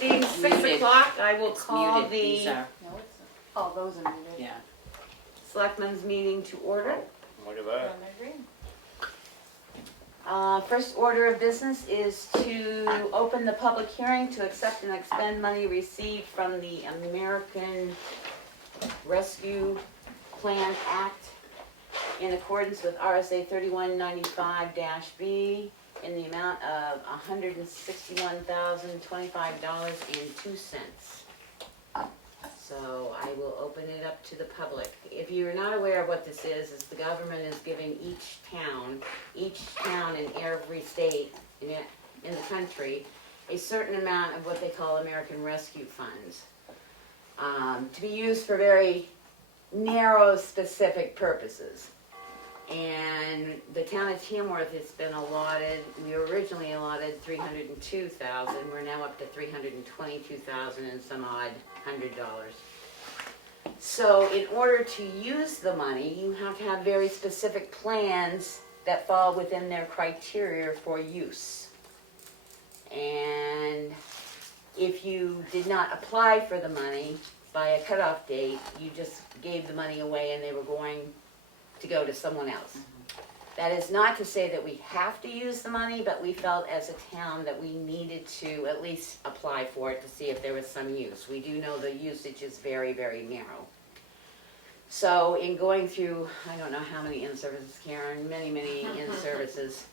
It being 6 Muted. o'clock, I will It's call muted. These the are, No, it's not. Oh, those are muted. yeah. Selectmen's meeting to order. Look at They're that. on my green. First order of business is to open the public hearing to accept and expend money received from the American Rescue Plan Act in accordance with RSA 3195-B in the amount of $161,025.02. So I will open it up to the public. If you're not aware of what this is the government is giving each town in every state in the country, a certain amount of what they call American Rescue Funds, to be used for very narrow, specific purposes. And the town of Tamworth has been allotted, we were originally allotted $302,000, we're now up to $322,000 and some odd $100. So in order to use the money, you have to have very specific plans that fall within their criteria for use. And if you did not apply for the money by a cutoff date, you just gave the money away and they were going to go to someone else. That is not to say that we have to use the money, but we felt as a town that we needed to at least apply for it to see if there was some use. We do know the usage is very, very narrow. So in going through, I don't know how many in-services, Karen, many in-services,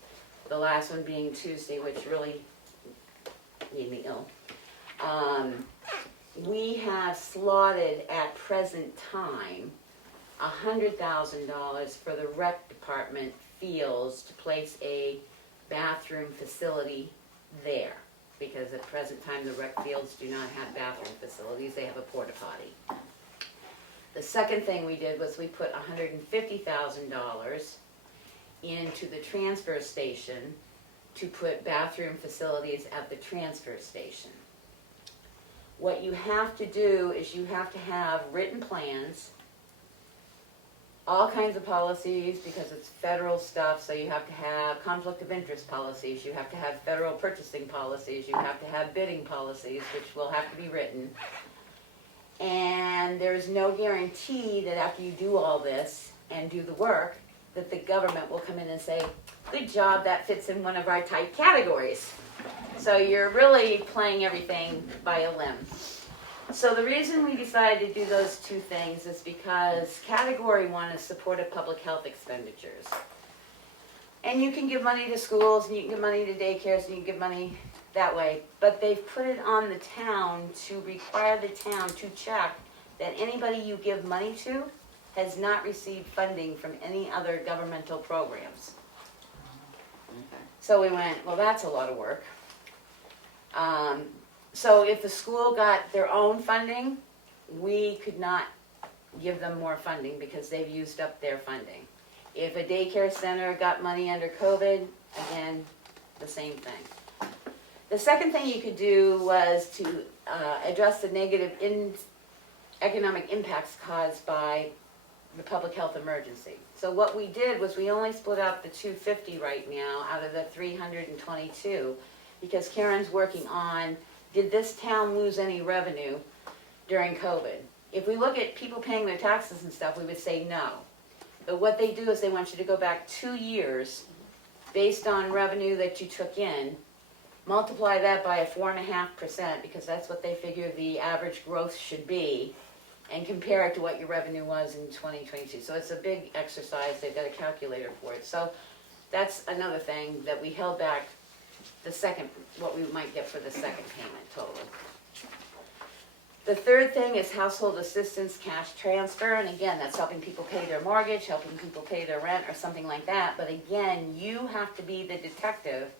the last one being Tuesday, which really made me ill. We have slotted at present time $100,000 for the rec department feels to place a bathroom facility there. Because at present time, the rec fields do not have bathroom facilities, they have a porta potty. The second thing we did was we put $150,000 into the transfer station to put bathroom facilities at the transfer station. What you have to do is you have to have written plans, all kinds of policies, because it's federal stuff, so you have to have conflict of interest policies, you have to have federal purchasing policies, you have to have bidding policies, which will have to be written. And there's no guarantee that after you do all this and do the work, that the government will come in and say, good job, that fits in one of our tight categories. So you're really playing everything by a limb. So the reason we decided to do those two things is because category 1 is supported public health expenditures. And you can give money to schools, and you can give money to daycares, and you can give money that way. But they've put it on the town to require the town to check that anybody you give money to has not received funding from any other governmental programs. So we went, well, that's a lot of work. So if the school got their own funding, we could not give them more funding because they've used up their funding. If a daycare center got money under COVID, again, the same thing. The second thing you could do was to address the negative economic impacts caused by the public health emergency. So what we did was we only split out the $250 right now out of the $322 because Karen's working on, did this town lose any revenue during COVID? If we look at people paying their taxes and stuff, we would say no. But what they do is they want you to go back 2 years based on revenue that you took in, multiply that by a 4.5% because that's what they figure the average growth should be, and compare it to what your revenue was in 2022. So it's a big exercise. They've got a calculator for it. So that's another thing that we held back the second, what we might get for the second payment total. The third thing is household assistance cash transfer, and again, that's helping people pay their mortgage, helping people pay their rent or something like that. But again, you have to be the detective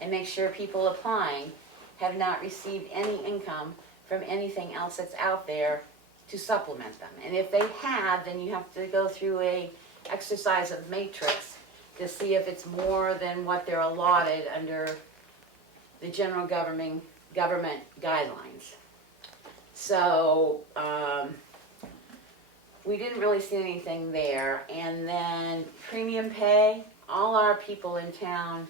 and make sure people applying have not received any income from anything else that's out there to supplement them. And if they have, then you have to go through a exercise of matrix to see if it's more than what they're allotted under the general government guidelines. So we didn't really see anything there. And then premium pay, all our people in town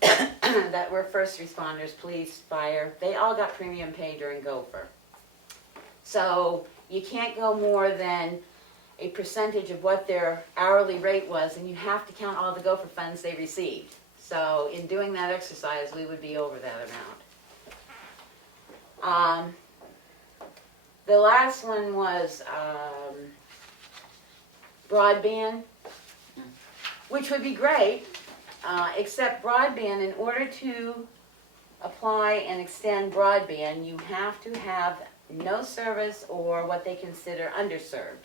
that were first responders, police, fire, they all got premium pay during Gopher. So you can't go more than a percentage of what their hourly rate was, and you have to count all the Gopher funds they received. So in doing that exercise, we would be over that amount. The last one was broadband, which would be great, except broadband, in order to apply and extend broadband, you have to have no service or what they consider underserved.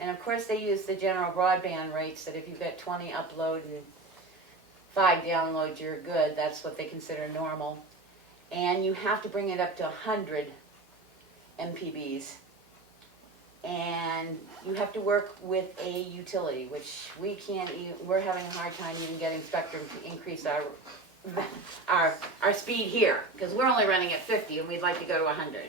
And of course they use the general broadband rates that if you've got 20 upload and 5 downloads, you're good. That's what they consider normal. And you have to bring it up to 100 MPBs. And you have to work with a utility, which we can't even, we're having a hard time even getting Spectrum to increase our speed here, because we're only running at 50 and we'd like to go to 100.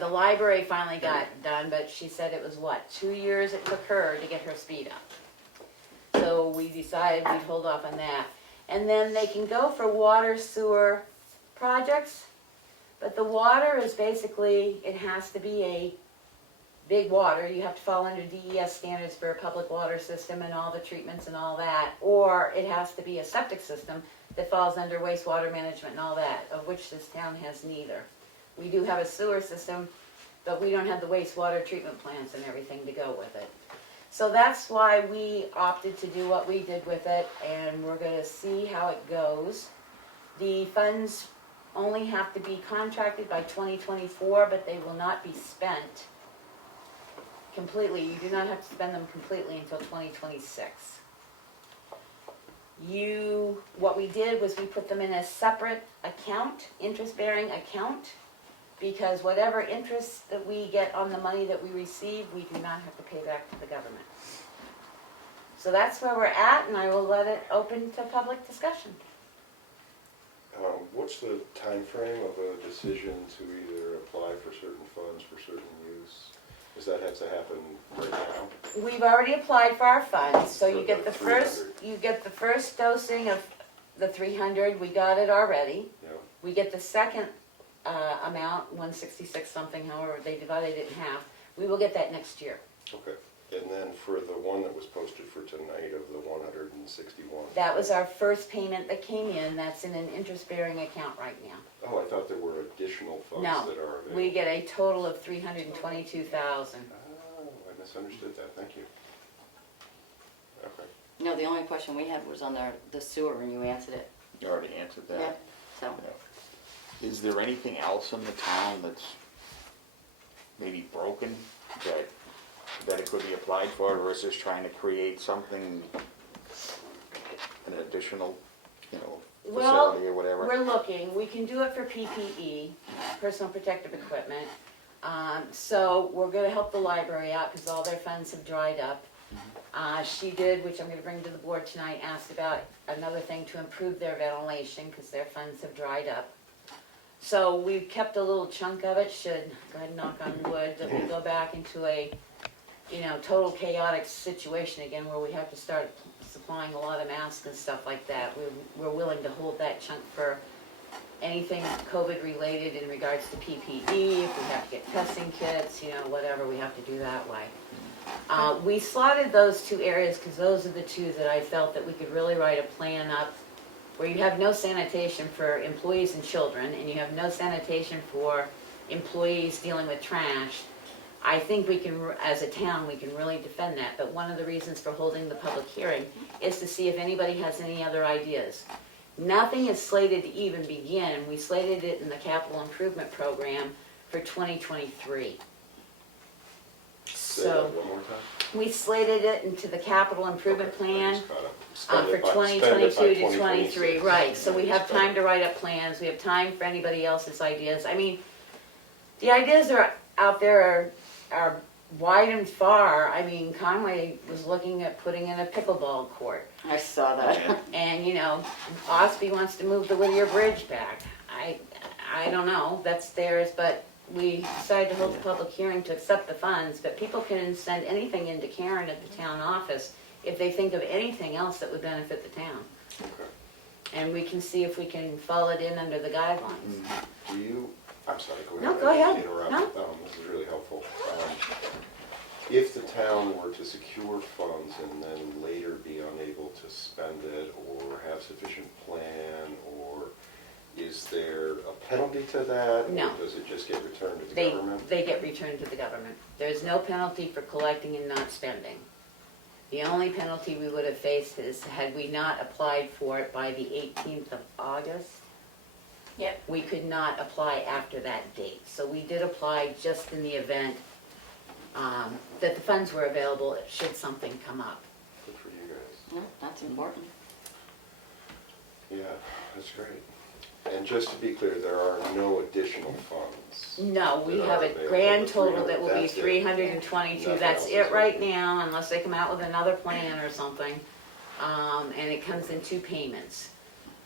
The library finally got done, but she said it was, 2 years it took her to get her speed up. So we decided we'd hold off on that. And then they can go for water sewer projects, but the water is basically, it has to be a big water. You have to fall under DES standards for a public water system and all the treatments and all that, or it has to be a septic system that falls under wastewater management and all that, of which this town has neither. We do have a sewer system, but we don't have the wastewater treatment plants and everything to go with it. So that's why we opted to do what we did with it, and we're going to see how it goes. The funds only have to be contracted by 2024, but they will not be spent completely. You do not have to spend them completely until 2026. What we did was we put them in a separate account, interest-bearing account, because whatever interest that we get on the money that we receive, we do not have to pay back to the government. So that's where we're at, and I will let it open to public discussion. What's the time frame of a decision to either apply for certain funds for certain use? Does that have to happen right now? We've already applied for our funds, so For you get the the first, 300. you get the first dosing of the 300, we got it already. Yeah. We get the second amount, 166 something, however they divided it in half. We will get that next year. Okay. And then for the one that was posted for tonight of the 161. That was our first payment that came in. That's in an interest-bearing account right now. Oh, I thought there were additional funds No, that are available. we get a total of 322,000. Oh, I misunderstood that. Thank you. Okay. No, the only question we had was on the sewer, and you answered it. You already answered Yeah, that. so. Yeah. Is there anything else in the town that's maybe broken that it could be applied for versus trying to create something, an additional, Well, facility or whatever? we're looking. We can do it for PPE, personal protective equipment. So we're going to help the library out because all their funds have dried up. She did, which I'm going to bring to the board tonight, asked about another thing to improve their ventilation because their funds have dried up. So we've kept a little chunk of it, should, go ahead and knock on wood, that we go back into a, total chaotic situation again where we have to start supplying a lot of masks and stuff like that. We're willing to hold that chunk for anything COVID related in regards to PPE, if we have to get testing kits, whatever, we have to do that way. We slotted those two areas because those are the two that I felt that we could really write a plan up where you have no sanitation for employees and children, and you have no sanitation for employees dealing with trash. I think we can, as a town, we can really defend that, but one of the reasons for holding the public hearing is to see if anybody has any other ideas. Nothing is slated to even begin. We slated it in the capital improvement program for 2023. Say that So one more time. we slated it into the capital improvement Okay, I plan. just caught up. Spend For it by- spend it by 2022 to 23, 2026. right, so we have Spend time it. to write up plans, we have time for anybody else's ideas. I mean, the ideas are out there are wide and far. I mean, Conway was looking at putting in a pickleball court. I saw that. And, Osby wants to move the Whittier Bridge back. I don't know, that's theirs, but we decided to hold a public hearing to accept the funds, but people can send anything into Karen at the town office if they think of anything else that would benefit the town. Okay. And we can see if we can fall it in under the guidelines. Do you, I'm sorry, go ahead. No, go I didn't ahead. interrupt. No. This is really helpful. If the town were to secure funds and then later be unable to spend it or have sufficient plan, or is there a penalty to that? No. Or does it just get returned to the They, government? they get returned to the government. There's no penalty for collecting and not spending. The only penalty we would have faced is had we not applied for it by the 18th of August, Yep. we could not apply after that date. So we did apply just in the event that the funds were available should something come up. Good for you guys. No, that's important. Yeah, that's great. And just to be clear, there are no additional funds. No, we that have are a available. grand The total that will be that's it. 322. Nothing That's else it is right open. now, unless they come out with another plan or something. And it comes in 2 payments.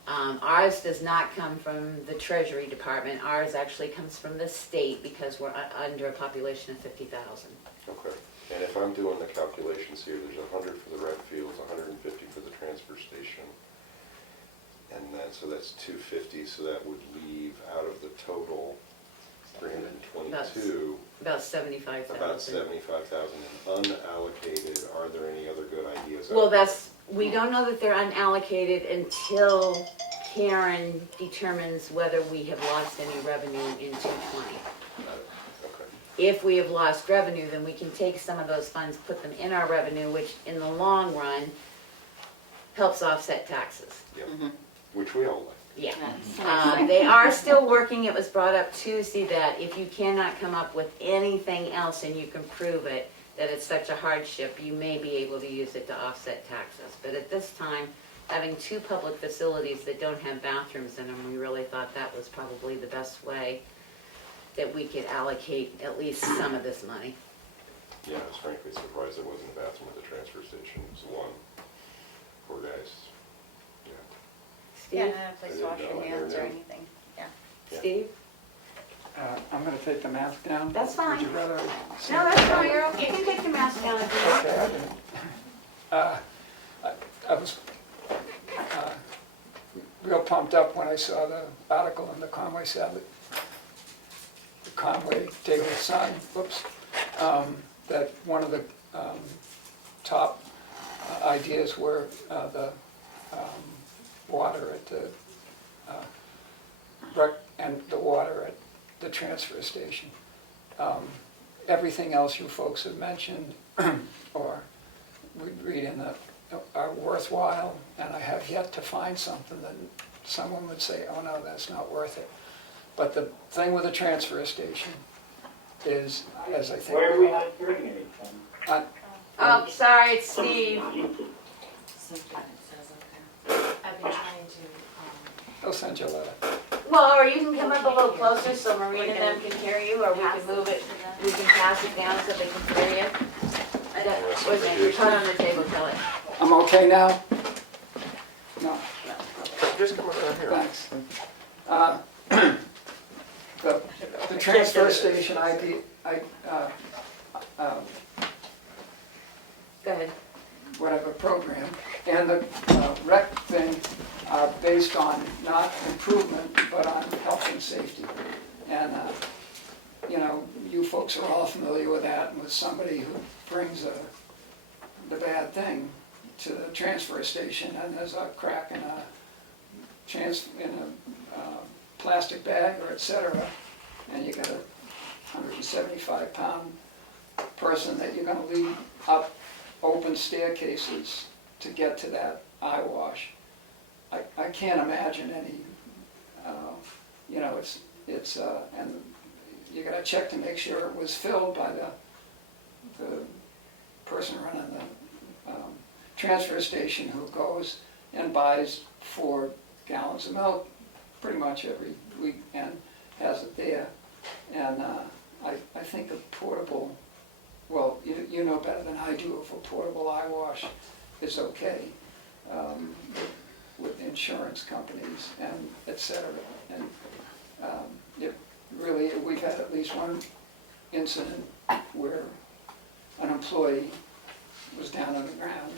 Ours does not come from the Treasury Department. Ours actually comes from the state because we're under a population of 50,000. Okay. And if I'm doing the calculations here, there's 100 for the rec fields, 150 for the transfer station. And then, so that's 250, so that would leave out of the total 322, About 75,000. about 75,000 in unallocated. Are there any other good ideas? Well, out there? we don't know that they're unallocated until Karen determines whether we have lost any revenue in 220. Okay. If we have lost revenue, then we can take some of those funds, put them in our revenue, which in the long run helps offset taxes. Yep. Mhm. Which we all like. Yeah. That's They are still working, it was brought up Tuesday that if you cannot come up with anything else and you can prove it, that it's such a hardship, you may be able to use it to offset taxes. But at this time, having 2 public facilities that don't have bathrooms in them, we really thought that was probably the best way that we could allocate at least some of this money. Yeah, I was frankly surprised there wasn't a bathroom at the transfer station. It was one. Poor guys. Yeah. Steve? Yeah, not a place I to wash didn't your know, I hands or never knew. anything, yeah. Yeah. Steve? I'm gonna take the mask down. That's fine. Would you rather? No, that's fine, you're okay, you can take your mask down if you want. Okay, I didn't. I was real pumped up when I saw the article in the Conway Daily Sun, that one of the top ideas were the water at the and the water at the transfer station. Everything else you folks have mentioned or we read in the are worthwhile, and I have yet to find something that someone would say, oh no, that's not worth it. But the thing with the transfer station is, as I think. Why are we not hearing anything? Oh, sorry, it's Steve. I've been trying to, I'll send you a letter. Well, or you can come up a little closer so Maureen and them can hear you, or we can move it, we can pass it down so they can hear you. Wait a minute, you're caught on the table, Kelly. I'm okay now? No, Just come around here. thanks. The transfer station idea, Go ahead. whatever program, and the rec thing are based on not improvement, but on health and safety. And, you know, you folks are all familiar with that, and with somebody who brings the bad thing to the transfer station, and there's a crack in a plastic bag or et cetera, and you got a 175-pound person that you're gonna lead up open staircases to get to that eye wash. I can't imagine any, you know, and you gotta check to make sure it was filled by the person running the transfer station who goes and buys 4 gallons of milk pretty much every week and has it there. And I think a portable, well, you know better than I do if a portable eye wash is okay with insurance companies and et cetera. And it really, we've had at least one incident where an employee was down on the ground,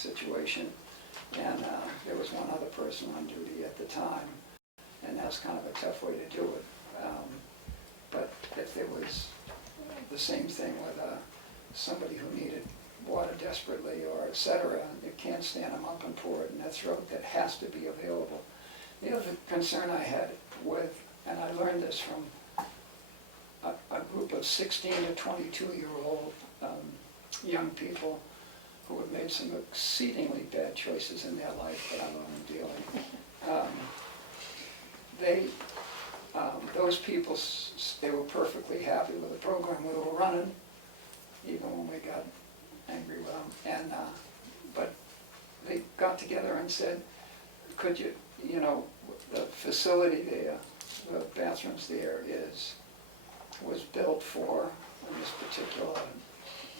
situation. And there was one other person on duty at the time, and that's kind of a tough way to do it. But if there was the same thing with somebody who needed water desperately or et cetera, you can't stand them up and pour it in that throat. That has to be available. The other concern I had with, and I learned this from a group of 16 to 22-year-old young people who have made some exceedingly bad choices in their life that I'm going to deal with. Those people, they were perfectly happy with the program we were running, even when we got angry with them. And but they got together and said, could you, the facility there, the bathrooms there was built for, in this particular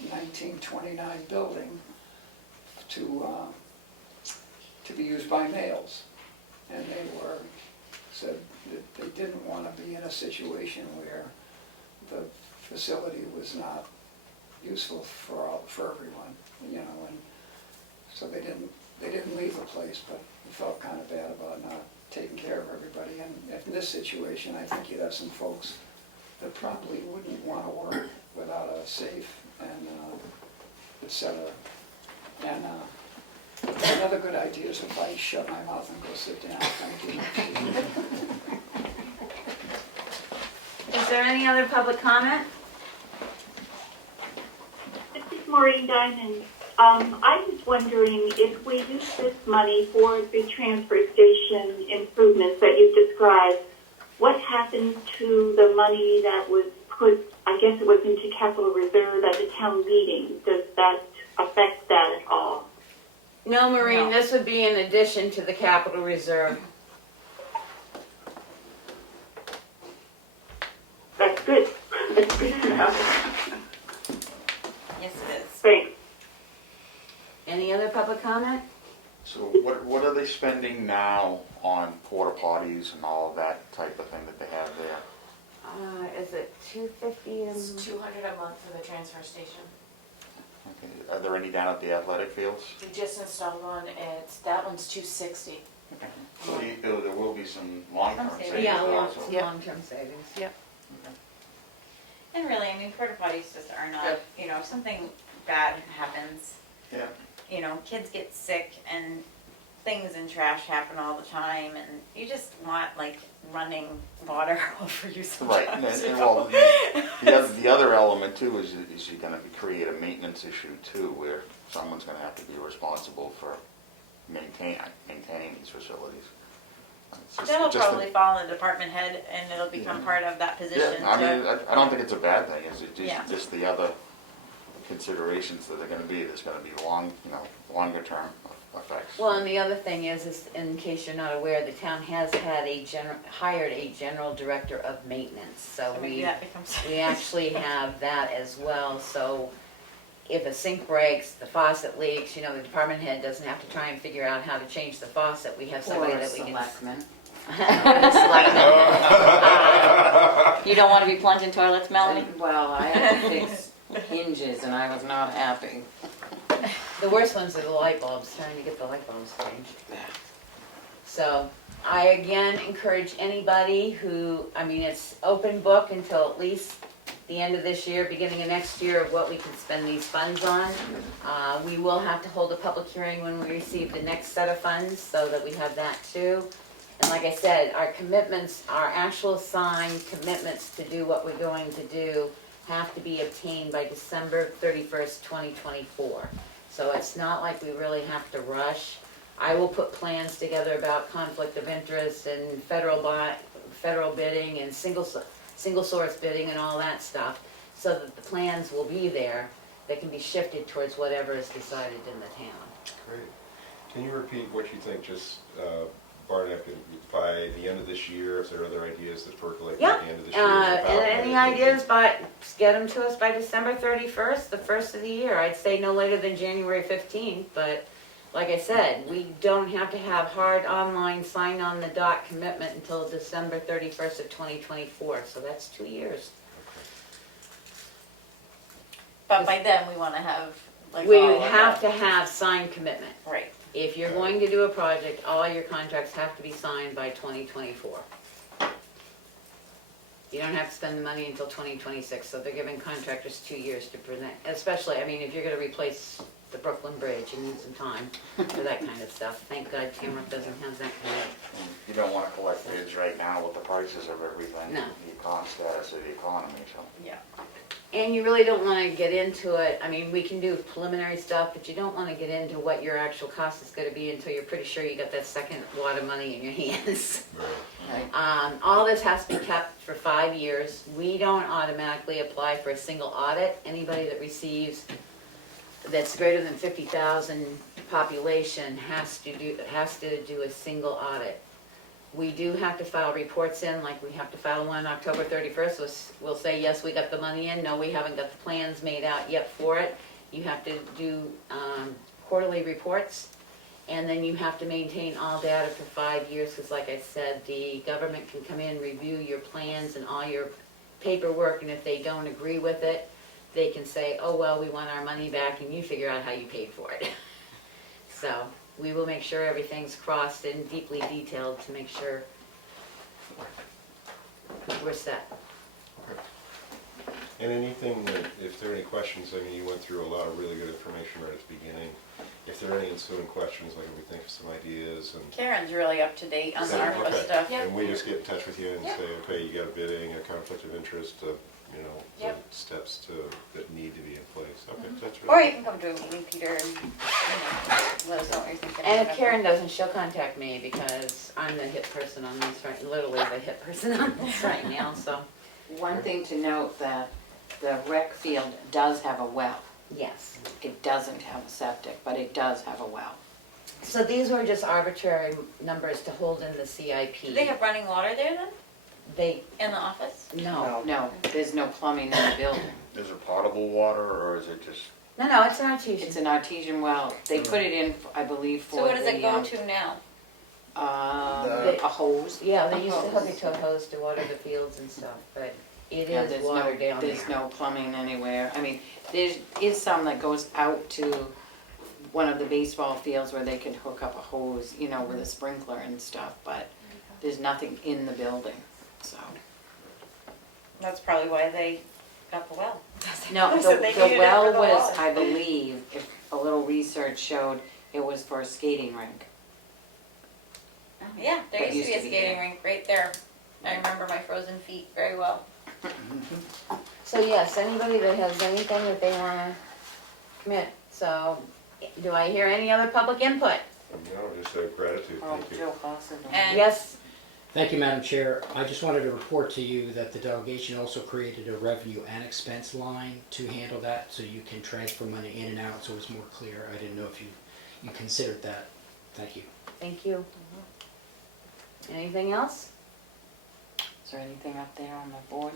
1929 building, to be used by males. And they said that they didn't want to be in a situation where the facility was not useful for everyone, and so they didn't leave the place, but they felt kind of bad about not taking care of everybody. And in this situation, I think you'd have some folks that probably wouldn't want to work without a safe and et cetera. And another good idea is if I shut my mouth and go sit down. Thank you. Is there any other public comment? This is Maureen Diamond. I was wondering if we use this money for the transfer station improvements that you described, what happened to the money that was put, I guess it was into capital reserve at the town meeting? Does that affect that at all? No, Maureen, No. this would be in addition to the capital reserve. That's good. That's good to know. Yes, it is. Thanks. Any other public comment? So what are they spending now on porta potties and all of that type of thing that they have there? Is it $250? It's $200 a month for the transfer station. Okay. Are there any down at the athletic fields? We just installed one, that one's $260. So there will be some long-term Some savings. savings Yeah, also. long-term savings. Yep. And really, I mean, porta potties just are not, if something bad happens, Yeah. Kids get sick and things and trash happen all the time, and you just want like running water over you Right, sometimes. and well, the other element too is you're gonna create a maintenance issue too, where someone's gonna have to be responsible for maintaining these facilities. It's just- That'll just probably fall in department head, and it'll become part of that position. Yeah, I mean, to- I don't think it's a bad thing, it's Yeah. just the other considerations that are gonna be, there's gonna be longer term effects. Well, and the other thing is in case you're not aware, the town has had hired a general director of maintenance. So maybe we that becomes. actually have that as well. So if a sink breaks, the faucet leaks, the department head doesn't have to try and figure out how to change the faucet. We have somebody Or that we can. selectmen. Selectmen. You don't want to be plunging toilets, Melanie? Well, I had to fix hinges and I was not happy. The worst ones are the light bulbs, trying to get the light bulbs changed. So I again encourage anybody it's open book until at least the end of this year, beginning of next year, of what we can spend these funds on. We will have to hold a public hearing when we receive the next set of funds, so that we have that too. And like I said, our commitments, our actual signed commitments to do what we're going to do have to be obtained by December 31st, 2024. So it's not like we really have to rush. I will put plans together about conflict of interest and federal bidding and single source bidding and all that stuff, so that the plans will be there that can be shifted towards whatever is decided in the town. Great. Can you repeat what you think, just, Barnett, by the end of this year, if there are other ideas that percolate Yeah, by the end of this year? and about any what it would be? ideas, get them to us by December 31st, the first of the year. I'd say no later than January 15th, but like I said, we don't have to have hard online sign on the dot commitment until December 31st of 2024, so that's 2 years. But by then, we want to have Like We all would of have that. to have signed commitment. Right. If you're going to do a project, all your contracts have to be signed by 2024. You don't have to spend the money until 2026, so they're giving contractors 2 years to present, especially, I mean, if you're gonna replace the Brooklyn Bridge, you need some time for that kind of stuff. Thank God Tamworth doesn't have that kind of, You don't wanna collect bids right now with the prices of everything, No. the status of the economy, so. Yeah. and you really don't wanna get into it, I mean, we can do preliminary stuff, but you don't wanna get into what your actual cost is gonna be until you're pretty sure you got that second wad of money in your hands. All this has to be kept for 5 years. We don't automatically apply for a single audit. Anybody that receives, that's greater than 50,000 population has to do a single audit. We do have to file reports in, like we have to file one October 31st. We'll say, yes, we got the money in. No, we haven't got the plans made out yet for it. You have to do quarterly reports. And then you have to maintain all data for 5 years, because like I said, the government can come in, review your plans and all your paperwork, and if they don't agree with it, they can say, oh, well, we want our money back, and you figure out how you paid for it. So, we will make sure everything's crossed and deeply detailed to make sure we're set. And anything that, if there are any questions, I mean, you went through a lot of really good information right at the beginning. If there are any ensuing questions, like if we think of some ideas and. Karen's really up to date on the Okay. ARPA stuff. Yep. And we just get in touch with you and Yep. say, okay, you got a bidding, a conflict of interest, you know, the Yep. steps that need to be in place. Okay, that's Or really. you can come to a meeting, Peter, and, let us know what you're thinking. And if whatever. Karen doesn't, she'll contact me, because I'm the hit person on this right, literally the hit person on this right now, so, One thing to note, that the rec field does have a well. yes. It doesn't have a septic, but it does have a well. So these were just arbitrary numbers to hold in the CIP. Do they have running water there then, They, in the office? no. No, there's no plumbing in the building. Is it potable water, or is it just, No, it's an artesian. It's an artesian well. They put it in, I believe, for So what does it the, go to now? a hose. Yeah, they used to hose. hook it to a hose to water the fields and stuff, but it Yeah, is there's water down There's there. no plumbing anywhere. I mean, there is some that goes out to one of the baseball fields where they can hook up a hose, you know, with a sprinkler and stuff, but there's nothing in the building, so. That's probably why they got the well. No, So the they needed it well for the was, water. I believe, if a little research showed, it was for a skating rink. Yeah, there That used to be a used to be skating there. rink right there. I remember my frozen feet very well. So yes, anybody that has anything that they wanna commit, so, do I hear any other public input? No, just gratitude, Oh, thank you. Joe Foster. And Yes, Thank you, Madam Chair. I just wanted to report to you that the delegation also created a revenue and expense line to handle that, so you can transfer money in and out, so it's more clear. I didn't know if you considered that. Thank you. thank you. Anything else? Is there anything up there on the board?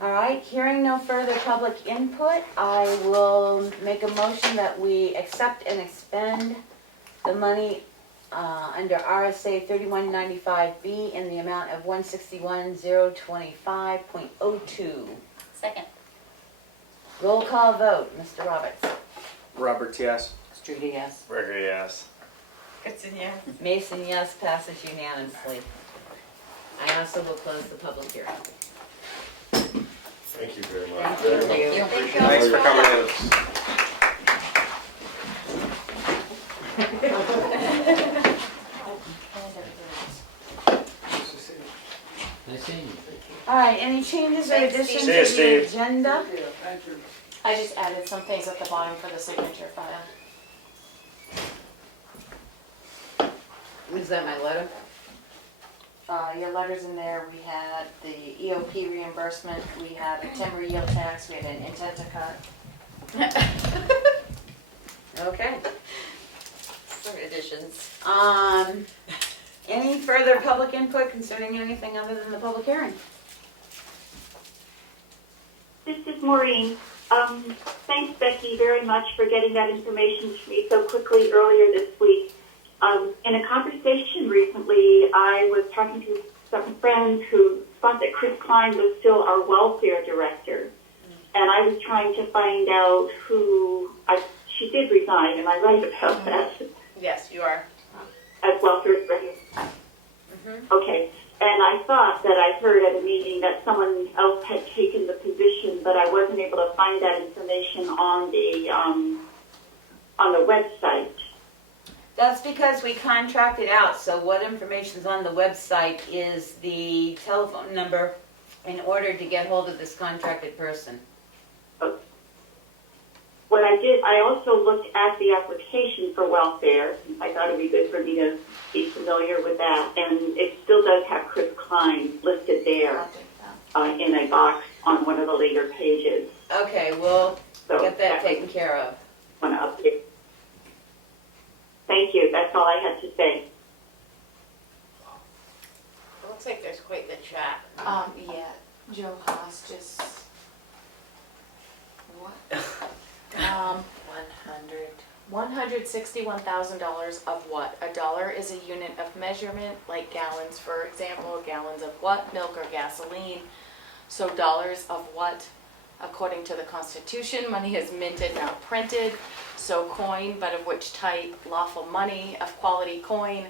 All right, hearing no further public input, I will make a motion that we accept and expend the money under RSA 3195B in the amount of 161,025.02. second. Roll call vote, Mr. Roberts. Roberts, yes. Streety, yes? Gregory, yes. Good in you. Mason, yes, passes unanimously. I also will close the public hearing. Thank you very much. Thank you. Thank you. Thank you. Thanks for coming in. Nice seeing you. All right, any changes or Thanks, additions Steve. See you, to the Steve. agenda? Thank you. I just added some things at the bottom for the signature file. Is that my letter? Your letters in there, we had the EOP reimbursement, we had a timber yield tax, we had an intent to cut. Okay. Some additions. Any further public input concerning anything other than the public hearing? This is Maureen. Thanks, Becky, very much for getting that information to me so quickly earlier this week. In a conversation recently, I was talking to some friends who thought that Chris Klein was still our welfare director. and I was trying to find out she did resign, am I right about that? Yes, you are. As welfare director? Okay, and I thought that I heard at a meeting that someone else had taken the position, but I wasn't able to find that information on the website. That's because we contracted out, so what information's on the website is the telephone number in order to get hold of this contracted person. What I did, I also looked at the application for welfare. I thought it'd be good for me to be familiar with that, and it still does have Chris Klein listed there in a box on one of the later pages. Okay, we'll So get that taken care of. Want to update. Thank you. That's all I had to say. It looks like there's quite the chat. Yeah, Joe Haas just, what? 161,000 of what? A dollar is a unit of measurement, like gallons, for example, gallons of what? Milk or gasoline. So dollars of what? According to the Constitution, money is minted, not printed. So coin, but of which type? Lawful money, of quality coin,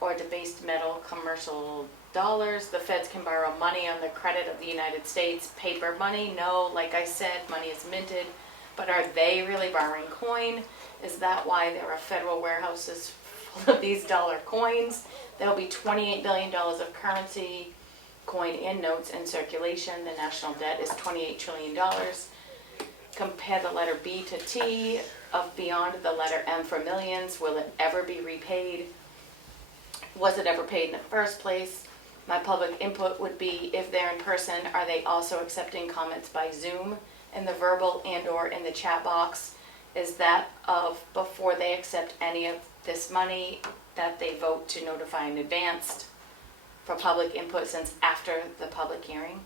or debased metal, commercial dollars. The feds can borrow money on the credit of the United States. Paper money, no. Like I said, money is minted. But are they really borrowing coin? Is that why there are federal warehouses full of these dollar coins? There'll be $28 billion of currency, coin and notes in circulation. The national debt is $28 trillion. Compare the letter B to T of beyond the letter M for millions. Will it ever be repaid? Was it ever paid in the first place? My public input would be, if they're in person, are they also accepting comments by Zoom in the verbal and or in the chat box? Is that of before they accept any of this money that they vote to notify in advance for public input since after the public hearing?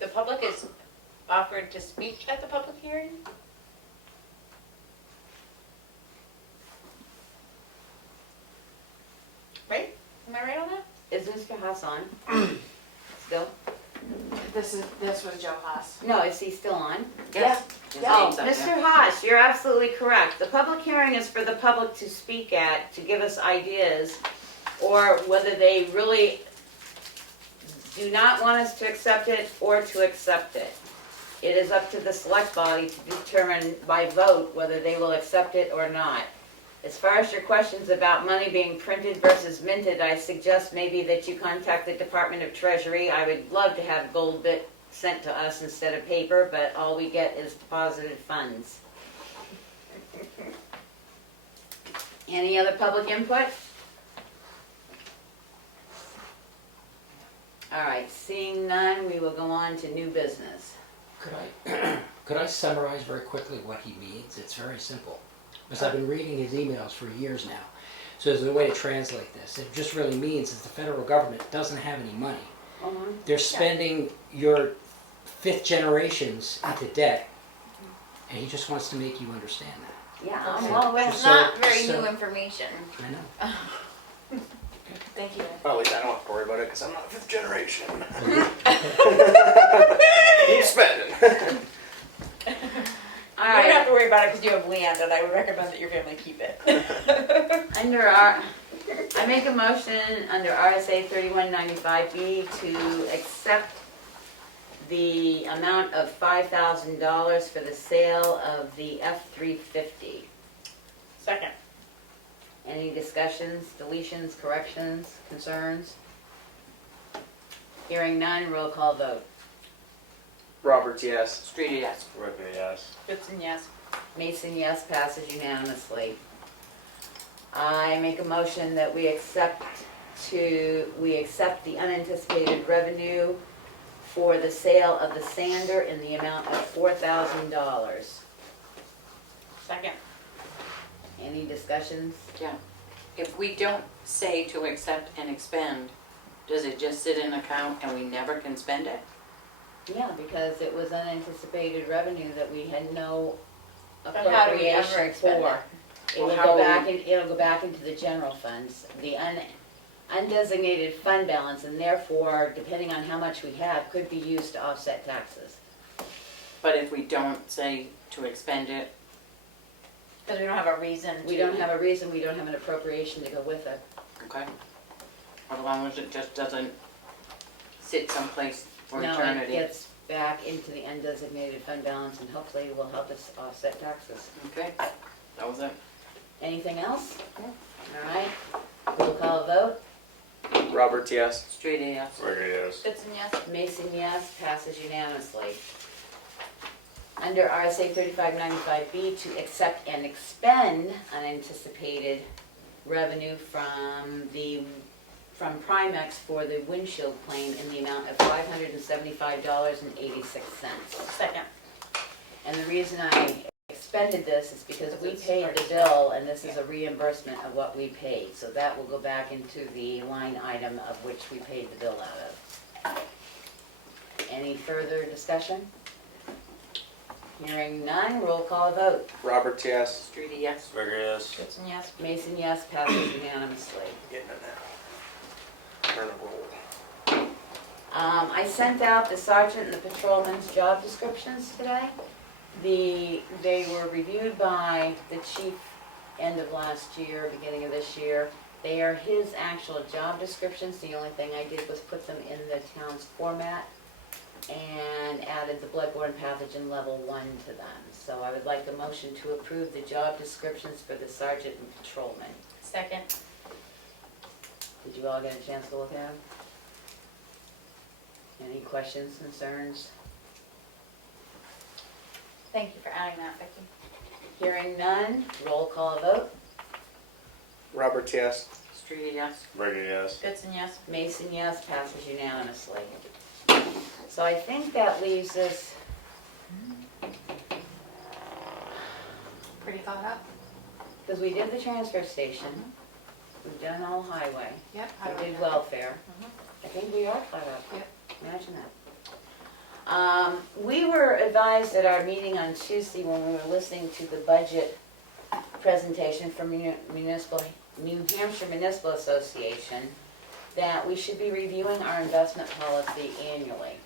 The public is offered to speak at the public hearing? Right? Am I right on that? Is Mr. Haas on? Still? This was Joe Haas. No, is he still on? Yes. Oh, Mr. Haas, you're absolutely correct. The public hearing is for the public to speak at, to give us ideas, or whether they really do not want us to accept it or to accept it. It is up to the select body to determine by vote whether they will accept it or not. As far as your questions about money being printed versus minted, I suggest maybe that you contact the Department of Treasury. I would love to have gold bit sent to us instead of paper, but all we get is deposited funds. Any other public input? All right, seeing none, we will go on to new business. Could I summarize very quickly what he means? It's very simple. Because I've been reading his emails for years now. So there's a way to translate this. It just really means that the federal government doesn't have any money. They're spending your fifth generations into debt. And he just wants to make you understand that. Yeah, So- Well, that's just not very so- new information. I know. Thank you. Well, at least I don't have to worry about it because I'm not fifth generation. Mm-hmm. Keep spending. All You don't have right, to worry about it because you have land, and I would recommend that your family keep it. I make a motion under RSA 3195B to accept the amount of $5,000 for the sale of the F-350. Second. Any discussions, deletions, corrections, concerns? Hearing none, roll call vote. Roberts, yes. Street, yes. Ricker, yes. Goodson, yes. Mason, yes, passes unanimously. I make a motion that we accept the unanticipated revenue for the sale of the sander in the amount of $4,000. Second. Any discussions? Yeah. If we don't say to accept and expend, does it just sit in account and we never can spend it? Yeah, because it was unanticipated revenue that we had no But how do we ever appropriation expend for. it? It'll go back into the general funds. undesignated fund balance, and therefore, depending on how much we have, could be used to offset taxes. But if we don't say to expend it, Because we don't have a reason to. We don't have a reason, we don't have an appropriation to go with it. okay? As long as it just doesn't sit someplace for No, it eternity. gets back into the undesignated fund balance and hopefully will help us offset taxes. Okay, that was it. Anything else? All right, we'll call a vote. Roberts, yes. Straight AF. Gregory, yes. Goodson, yes. Mason, yes, passes unanimously. Under RSA 3595B, to accept and expend unanticipated revenue from Primex for the windshield claim in the amount of $575.86. Second. And the reason I expended this is because we paid the bill, and this is a reimbursement of what we paid. So that will go back into the line item of which we paid the bill out of. Any further discussion? Hearing none, roll call vote. Roberts, yes. Street yes. Gregory, yes. Goodson, yes. Mason, yes, passes unanimously. Getting it now. Turn and roll. I sent out the sergeant and the patrolman's job descriptions today. They were reviewed by the chief end of last year, beginning of this year. They are his actual job descriptions. The only thing I did was put them in the town's format and added the bloodborne pathogen level 1 to them. So I would like a motion to approve the job descriptions for the sergeant and patrolman. Second. Did you all get a chance to look at them? Any questions, concerns? Thank you for adding that, Vicki. Hearing none, roll call vote. Roberts, yes. Street yes. Gregory, yes. Goodson, yes. Mason, yes, passes unanimously. So I think that leaves us, Pretty caught up? because we did the transfer station, we've done all highway, Yep. we did welfare. I think we are caught up. Yep. Imagine that. We were advised at our meeting on Tuesday when we were listening to the budget presentation from New Hampshire Municipal Association that we should be reviewing our investment policy annually.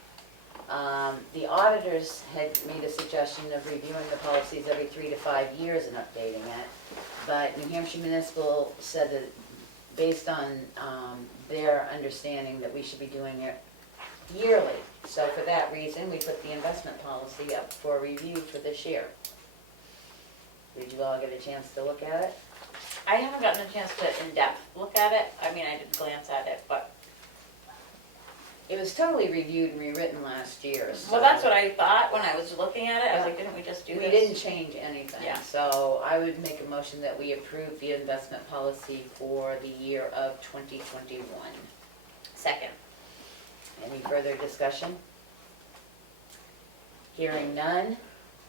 The auditors had made a suggestion of reviewing the policies every 3 to 5 years and updating it. But New Hampshire Municipal said that based on their understanding that we should be doing it yearly. So for that reason, we put the investment policy up for review for this year. Did you all get a chance to look at it? I haven't gotten a chance to in-depth look at it. I mean, I did glance at it, but, It was totally reviewed and rewritten last year, so. well, that's what I thought when I was looking at it. I was like, didn't we just do We this? didn't change anything. Yeah. So I would make a motion that we approve the investment policy for the year of 2021. Second. Any further discussion? Hearing none,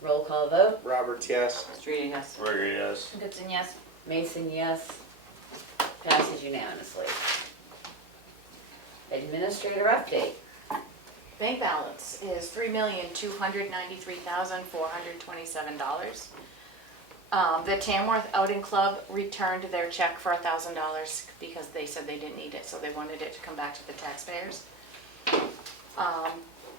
roll call vote. Roberts, yes. Street yes. Gregory, yes. Goodson, yes. Mason, yes. Passes unanimously. Administrator update. Bank balance is $3,293,427. The Tamworth Outing Club returned their check for $1,000 because they said they didn't need it, so they wanted it to come back to the taxpayers.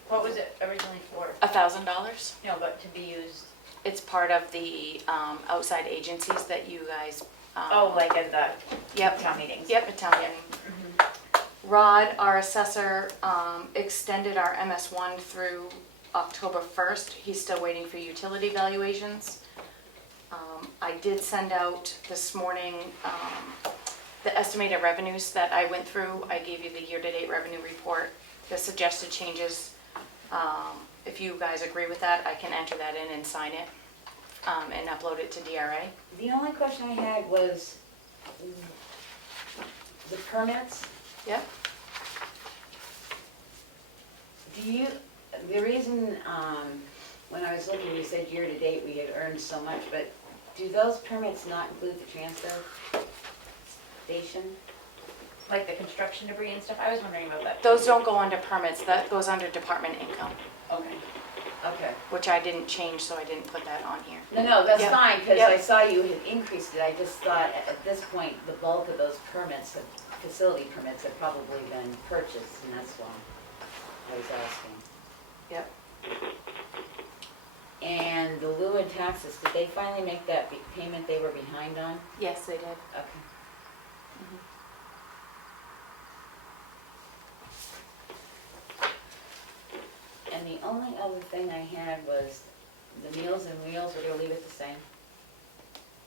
What was it originally for? $1,000. No, but to be used, It's part of the outside agencies that you guys. like in the Yep. town meetings. Yep, at town meeting. Rod, our assessor, extended our MS1 through October 1st. He's still waiting for utility valuations. I did send out this morning the estimated revenues that I went through. I gave you the year-to-date revenue report, the suggested changes. If you guys agree with that, I can enter that in and sign it and upload it to DRA. The only question I had was the permits. Yep. The reason, when I was looking, you said year-to-date we had earned so much, but do those permits not include the transfer station? Like the construction debris and stuff. I was wondering about that. Those don't go under permits, that goes under department income. Okay. Okay. which I didn't change, so I didn't put that on here. No, that's Yeah. fine, because Yep. I saw you had increased it, I just thought at this point, the bulk of those permits, facility permits had probably been purchased, and that's why I was asking. Yep. And the lieu and taxes, did they finally make that payment they were behind on? Yes, they did. Okay. And the only other thing I had was the Meals and Wheels, we're gonna leave it the same?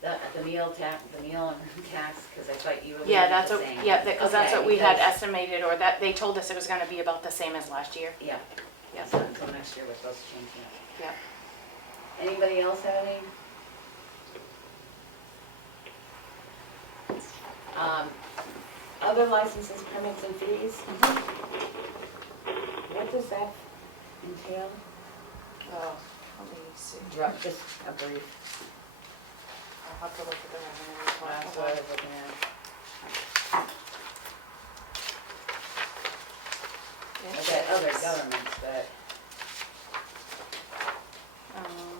The meal and tax, because I thought you were leaving Yeah, it that's the what, same. yeah, because that's Okay, what we had because- estimated, or that, they told us it was gonna be about the same as last year. Yeah, Yeah. so until next year, we're supposed to change that. Yeah. Anybody else have any? Other licenses, permits, and fees? What does that entail? Oh, let me see. Just a brief, I'll have to look at the revenue report. that's what I was looking at. It Okay, other is, governments, but um,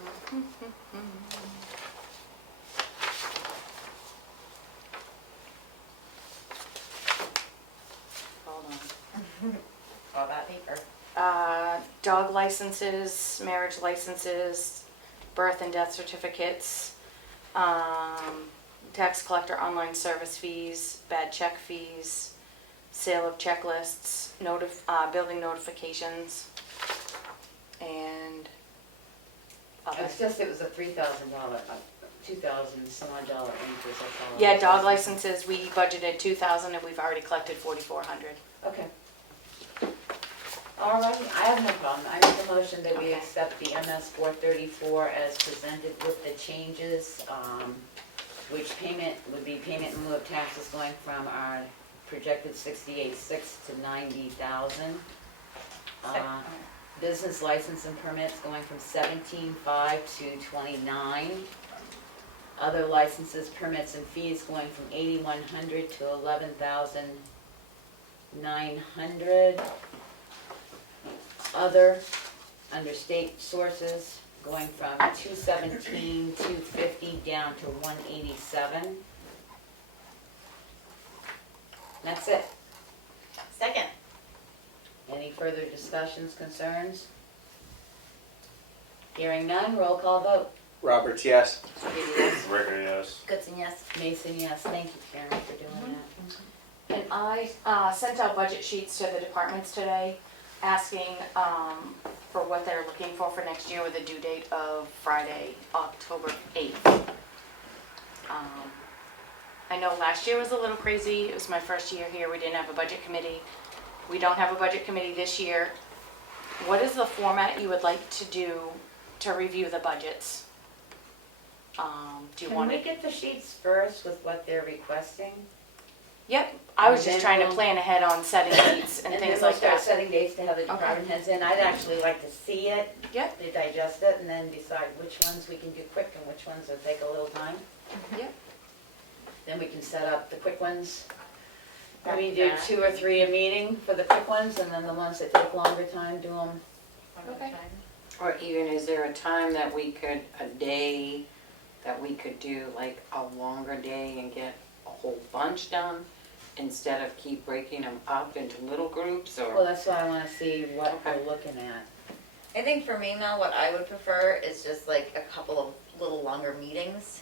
hold on. All that paper. Dog licenses, marriage licenses, birth and death certificates, tax collector online service fees, bad check fees, sale of checklists, building notifications, and other. it's just, it was a $3,000, $2,000 some odd dollar increase, that's all. Yeah, dog licenses, we budgeted 2,000 and we've already collected 4,400. Okay. All right, I have no problem. I make a motion that we Okay. accept the MS 434 as presented with the changes, which payment would be payment in lieu of taxes going from our projected 68,600 to 90,000. Business license and permits going from 17,500 to 29. Other licenses, permits, and fees going from 8,100 to 11,900. Other, under state sources, going from 217, 250 down to 187. That's it. Second. Any further discussions, concerns? Hearing none, roll call vote. Roberts, yes. Gregory, yes. Goodson, yes. Mason, yes. Thank you, Karen, for doing that. And I sent out budget sheets to the departments today, asking for what they're looking for next year with a due date of Friday, October 8th. I know last year was a little crazy. It was my first year here. We didn't have a budget committee. We don't have a budget committee this year. What is the format you would like to do to review the budgets? Do you Can want we to? get the sheets first with what they're requesting? Yep, I was And just then trying to we'll- plan ahead on setting dates and then things we'll like start that. setting dates to have the department heads in. I'd actually like to see it, Yep, to digest it, and then decide which ones we can do quick and which ones will take a little time. yep. Then we can set up the quick ones. Back Maybe to do back. 2 or 3 a meeting for the quick ones, and then the ones that take longer time, do them. Okay. Or even, is there a time that we could, a day that we could do like a longer day and get a whole bunch done? Instead of keep breaking them up into little groups, Well, or? that's why I wanna see what Okay. we're looking at. I think for me, Mel, what I would prefer is just like a couple of little longer meetings.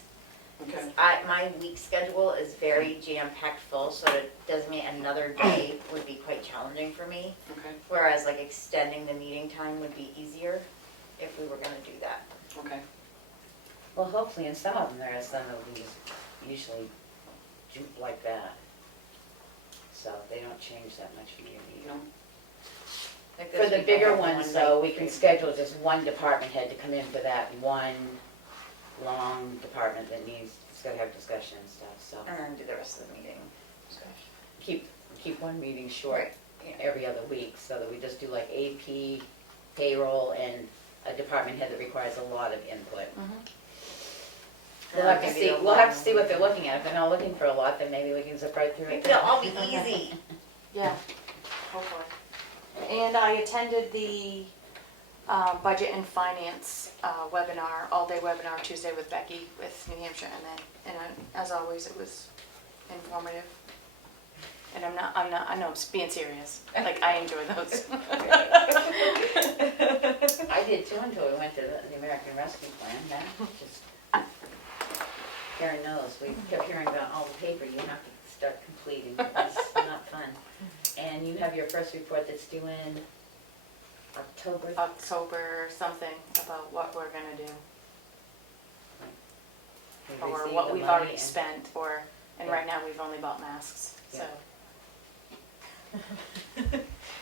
Okay. My week schedule is very jam-packed full, so it does mean another day would be quite challenging for me. Okay, Whereas like extending the meeting time would be easier if we were gonna do that. okay. Well, hopefully, in some of them, there are some that we just usually do like that. So they don't change that much from year to year. No. Like For this the week I bigger have ones, one though, night we can free. schedule just one department head to come in for that one long department that needs, it's gotta have discussion and stuff, so. And then do the rest of the meeting. Keep one meeting short Right, yeah. every other week, so that we just do like AP, payroll, and a department head that requires a lot of input. We'll have to Maybe see, they'll we'll have to want- see what they're looking at. If they're not looking for a lot, then maybe we can zip right through it. Maybe they'll all be easy. Yeah, hopefully. And I attended the budget and finance webinar, all-day webinar Tuesday with Becky with New Hampshire, and as always, it was informative. And I know I'm being serious. Like, I enjoy those. I did too until we went to the American Rescue Plan, that just, Karen knows, we kept hearing about all the paper you have to start completing, it's not fun. And you have your first report that's due in October? October something about what we're gonna do, We or received what the we've money already and- spent, and Yeah. right now we've only bought masks, so. Yeah.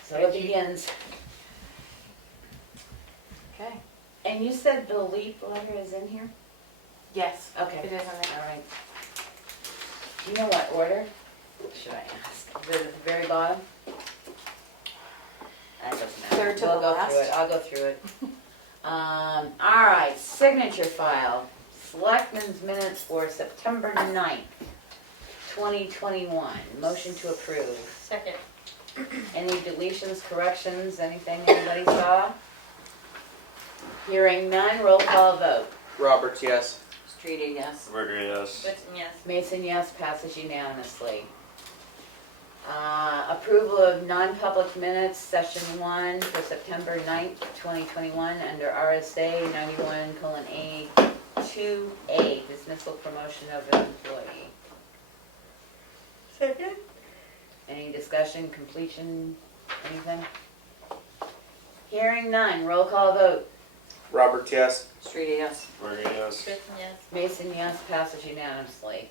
So it begins. Okay. And you said the LEAP letter is in here? Yes, Okay. it is in there. All right. Do you know what order should I ask? Is it at the very bottom? That doesn't matter. Third to We'll the go last. through it. I'll go through it. All right, signature file. Selectmen's minutes for September 9th, 2021. Motion to approve. Second. Any deletions, corrections, anything anybody saw? Hearing none, roll call vote. Roberts, yes. Streety, yes. Berger, yes. Whitson, yes. Mason, yes, passes unanimously. Approval of non-public minutes, session 1 for September 9th, 2021, under RSA 91:A2A, dismissal, promotion of an employee. Second. Any discussion, completion, anything? Hearing none, roll call vote. Roberts, yes. Streety, yes. Berger, yes. Whitson, yes. Mason, yes, passes unanimously.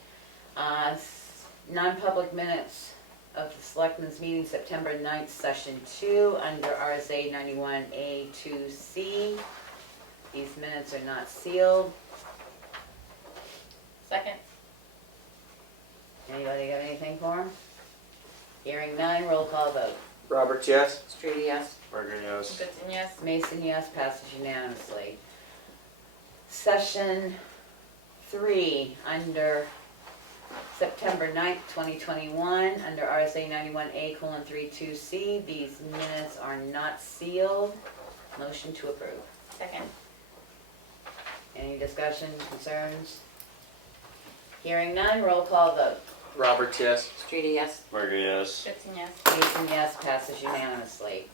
Non-public minutes of the Selectmen's meeting, September 9th, session 2, under RSA 91A2C. These minutes are not sealed. Second. Anybody got anything for them? Hearing none, roll call vote. Roberts, yes. Streety, yes. Berger, yes. Whitson, yes. Mason, yes, passes unanimously. Session 3, under September 9th, 2021, under RSA 91A:32C. These minutes are not sealed. Motion to approve. Second. Any discussion, concerns? Hearing none, roll call vote. Roberts, yes. Streety, yes. Berger, yes. Whitson, yes. Mason, yes, passes unanimously.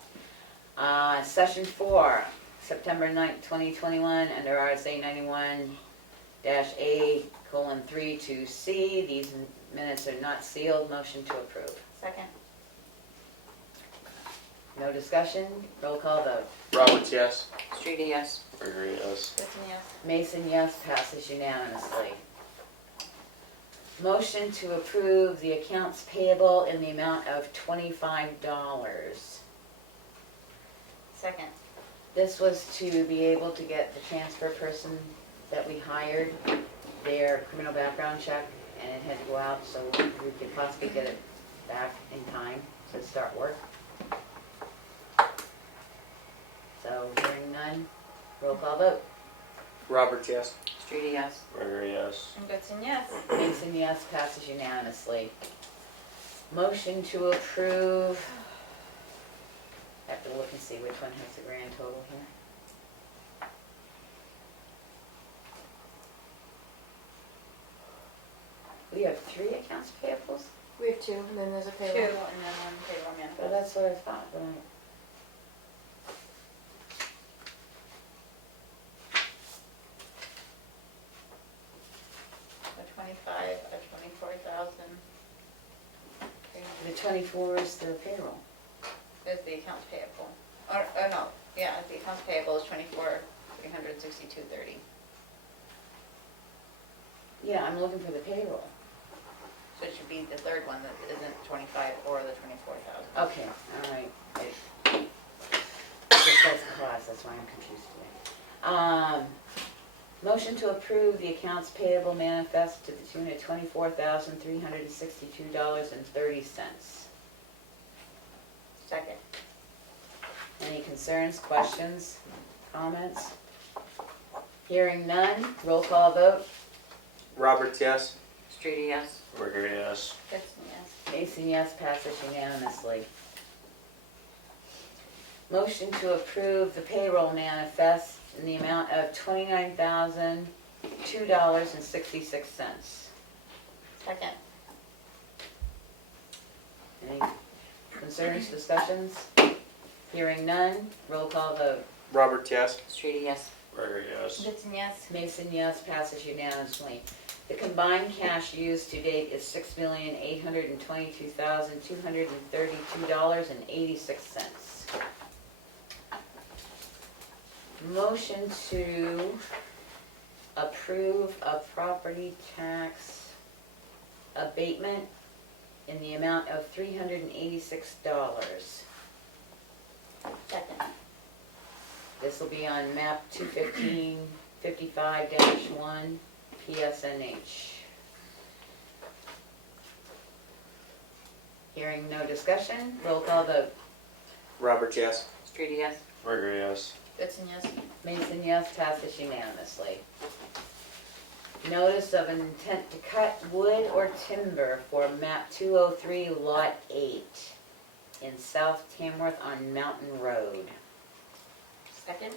Session 4, September 9th, 2021, under RSA 91-A:32C. These minutes are not sealed. Motion to approve. Second. No discussion, roll call vote. Roberts, yes. Streety, yes. Berger, yes. Whitson, yes. Mason, yes, passes unanimously. Motion to approve the accounts payable in the amount of $25. Second. This was to be able to get the transfer person that we hired their criminal background check, and it had to go out so we could possibly get it back in time to start work. So hearing none, roll call vote. Roberts, yes. Streety, yes. Berger, yes. And Whitson, yes. Mason, yes, passes unanimously. Motion to approve. I have to look and see which one has the grand total here. We have 3 accounts payables? We have 2, and then there's a Two, payroll. and then one payroll Well, manifest. that's what I thought, but The 25, a 24,000. the 24 is the payroll. Is the accounts payable. Or no, yeah, the accounts payable is 24,362.30. Yeah, I'm looking for the payroll. So it should be the third one that isn't 25 or the 24,000. Okay, all right. It just says clause, that's why I'm confused today. Motion to approve the accounts payable manifest to the tune of $24,362.30. Second. Any concerns, questions, comments? Hearing none, roll call vote. Roberts, yes. Streety, yes. Berger, yes. Whitson, yes. Mason, yes, passes unanimously. Motion to approve the payroll manifest in the amount of $29,002.66. Second. Any concerns, discussions? Hearing none, roll call vote. Robert, yes. Streety, yes. Gregory, yes. Ditson, yes. Mason, yes, passes unanimously. The combined cash used to date is $6,822,232.86. Motion to approve a property tax abatement in the amount of $386. Second. This will be on map 21555-1 PSNH. Hearing no discussion, roll call vote. Robert, yes. Streety, yes. Gregory, yes. Ditson, yes. Mason, yes, passes unanimously. Notice of intent to cut wood or timber for map 203 lot 8 in South Tamworth on Mountain Road. Second.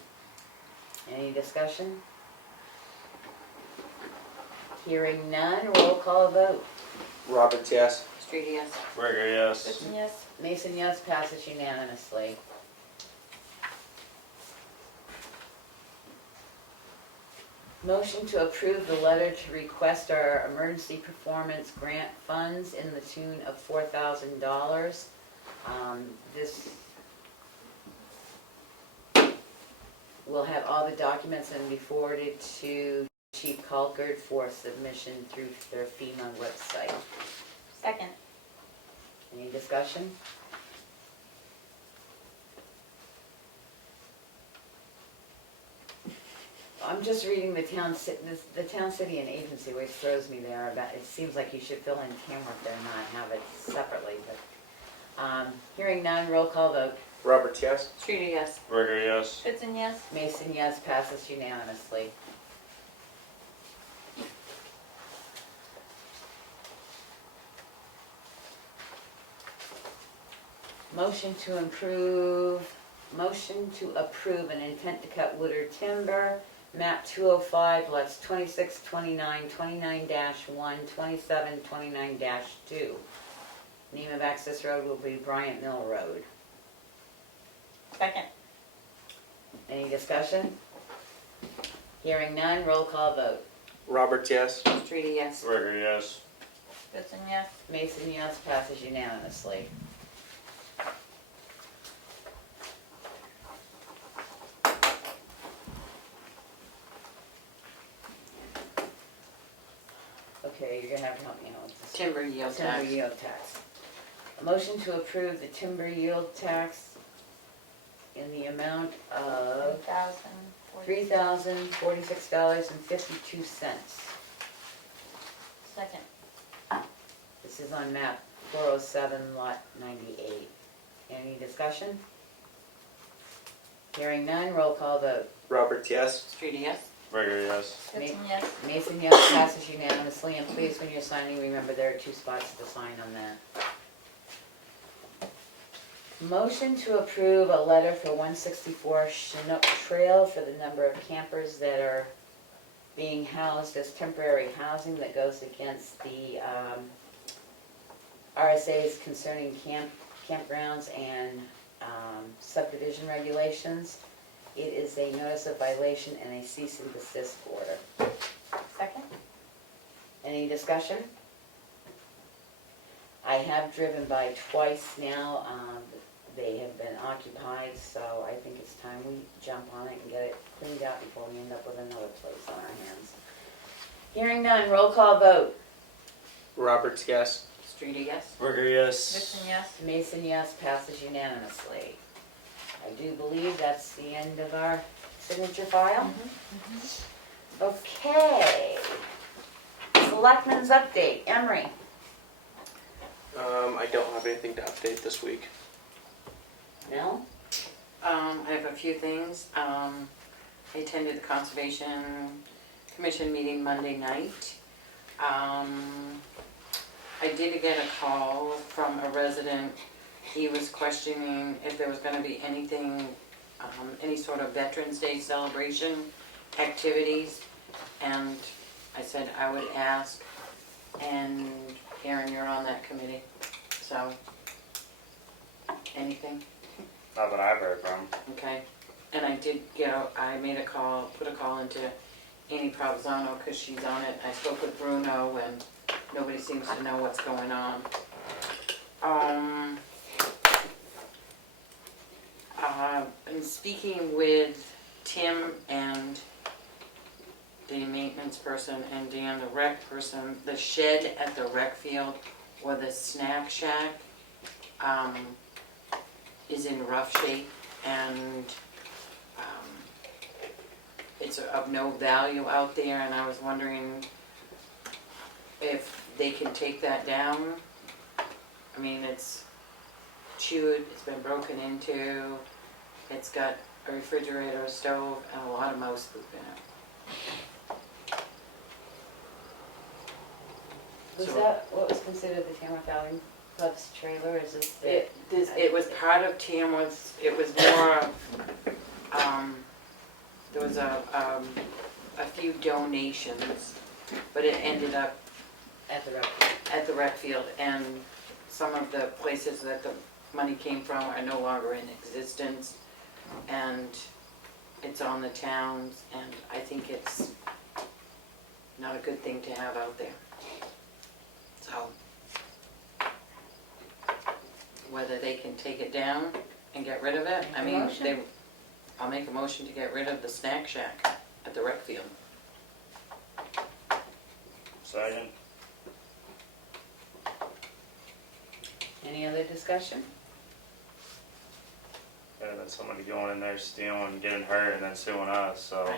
Any discussion? Hearing none, roll call vote. Robert, yes. Streety, yes. Gregory, yes. Ditson, yes. Mason, yes, passes unanimously. Motion to approve the letter to request our emergency performance grant funds in the tune of $4,000. This will have all the documents and be forwarded to Chief Colkard for submission through their FEMA website. Second. Any discussion? I'm just reading the town, the town, city, and agency, which throws me there. About it seems like you should fill in Tamworth there, not have it separately. But hearing none, roll call vote. Robert, yes. Streety, yes. Gregory, yes. Ditson, yes. Mason, yes, passes unanimously. Motion to approve an intent to cut wood or timber, map 205, lots 26, 29, 29-1, 27, 29-2. Name of access road will be Bryant Mill Road. Second. Any discussion? Hearing none, roll call vote. Robert, yes. Streety, yes. Gregory, yes. Ditson, yes. Mason, yes, passes unanimously. Okay, you're gonna have to help me out with this. Timber yield Timber tax. yield tax. A motion to approve the timber yield tax in the amount of $3,046.52. Second. This is on map 407, lot 98. Any discussion? Hearing none, roll call vote. Robert, yes. Streety, yes. Gregory, yes. Ditson, yes. Mason, yes, passes unanimously, and please, when you're signing, remember there are 2 spots to sign on that. Motion to approve a letter for 164 Chinook Trail for the number of campers that are being housed as temporary housing that goes against the RSA's concerning campgrounds and subdivision regulations. It is a notice of violation and a cease and desist order. Second. Any discussion? I have driven by twice now. They have been occupied, so I think it's time we jump on it and get it cleaned out before we end up with another place on our hands. Hearing none, roll call vote. Robert, yes. Streety, yes. Gregory, yes. Ditson, yes. Mason, yes, passes unanimously. I do believe that's the end of our signature file. Okay. Selectmen's update, Emery. I don't have anything to update this week. Mel? I have a few things. I attended the Conservation Commission meeting Monday night. I did get a call from a resident he was questioning if there was gonna be anything, any sort of Veterans Day celebration activities. And I said I would ask, and Karen, you're on that committee, so, anything? Not that I've heard from. Okay, and I did I made a call, put a call into Annie Provenzano, because she's on it. I spoke with Bruno, and nobody seems to know what's going on. I'm speaking with Tim and the maintenance person and Dan, the rec person. The shed at the rec field, or the snack shack, is in rough shape, and it's of no value out there, and I was wondering if they can take that down. I mean, it's chewed, it's been broken into, it's got a refrigerator, a stove, and a lot of mouse poop in it. Was So- that what was considered the Tamworth Valley Club's trailer? Is this the? It was part of Tamworth's, it was more of, there was a few donations, but it ended up At the rec. at the rec field, and some of the places that the money came from are no longer in existence, and it's on the towns, and I think it's not a good thing to have out there. So, whether they can take it down and get rid of it, I mean, I'll make a motion to get rid of the snack shack at the rec field. Second. Any other discussion? Better than somebody going in there stealing, getting hurt, and then suing us, so. Right.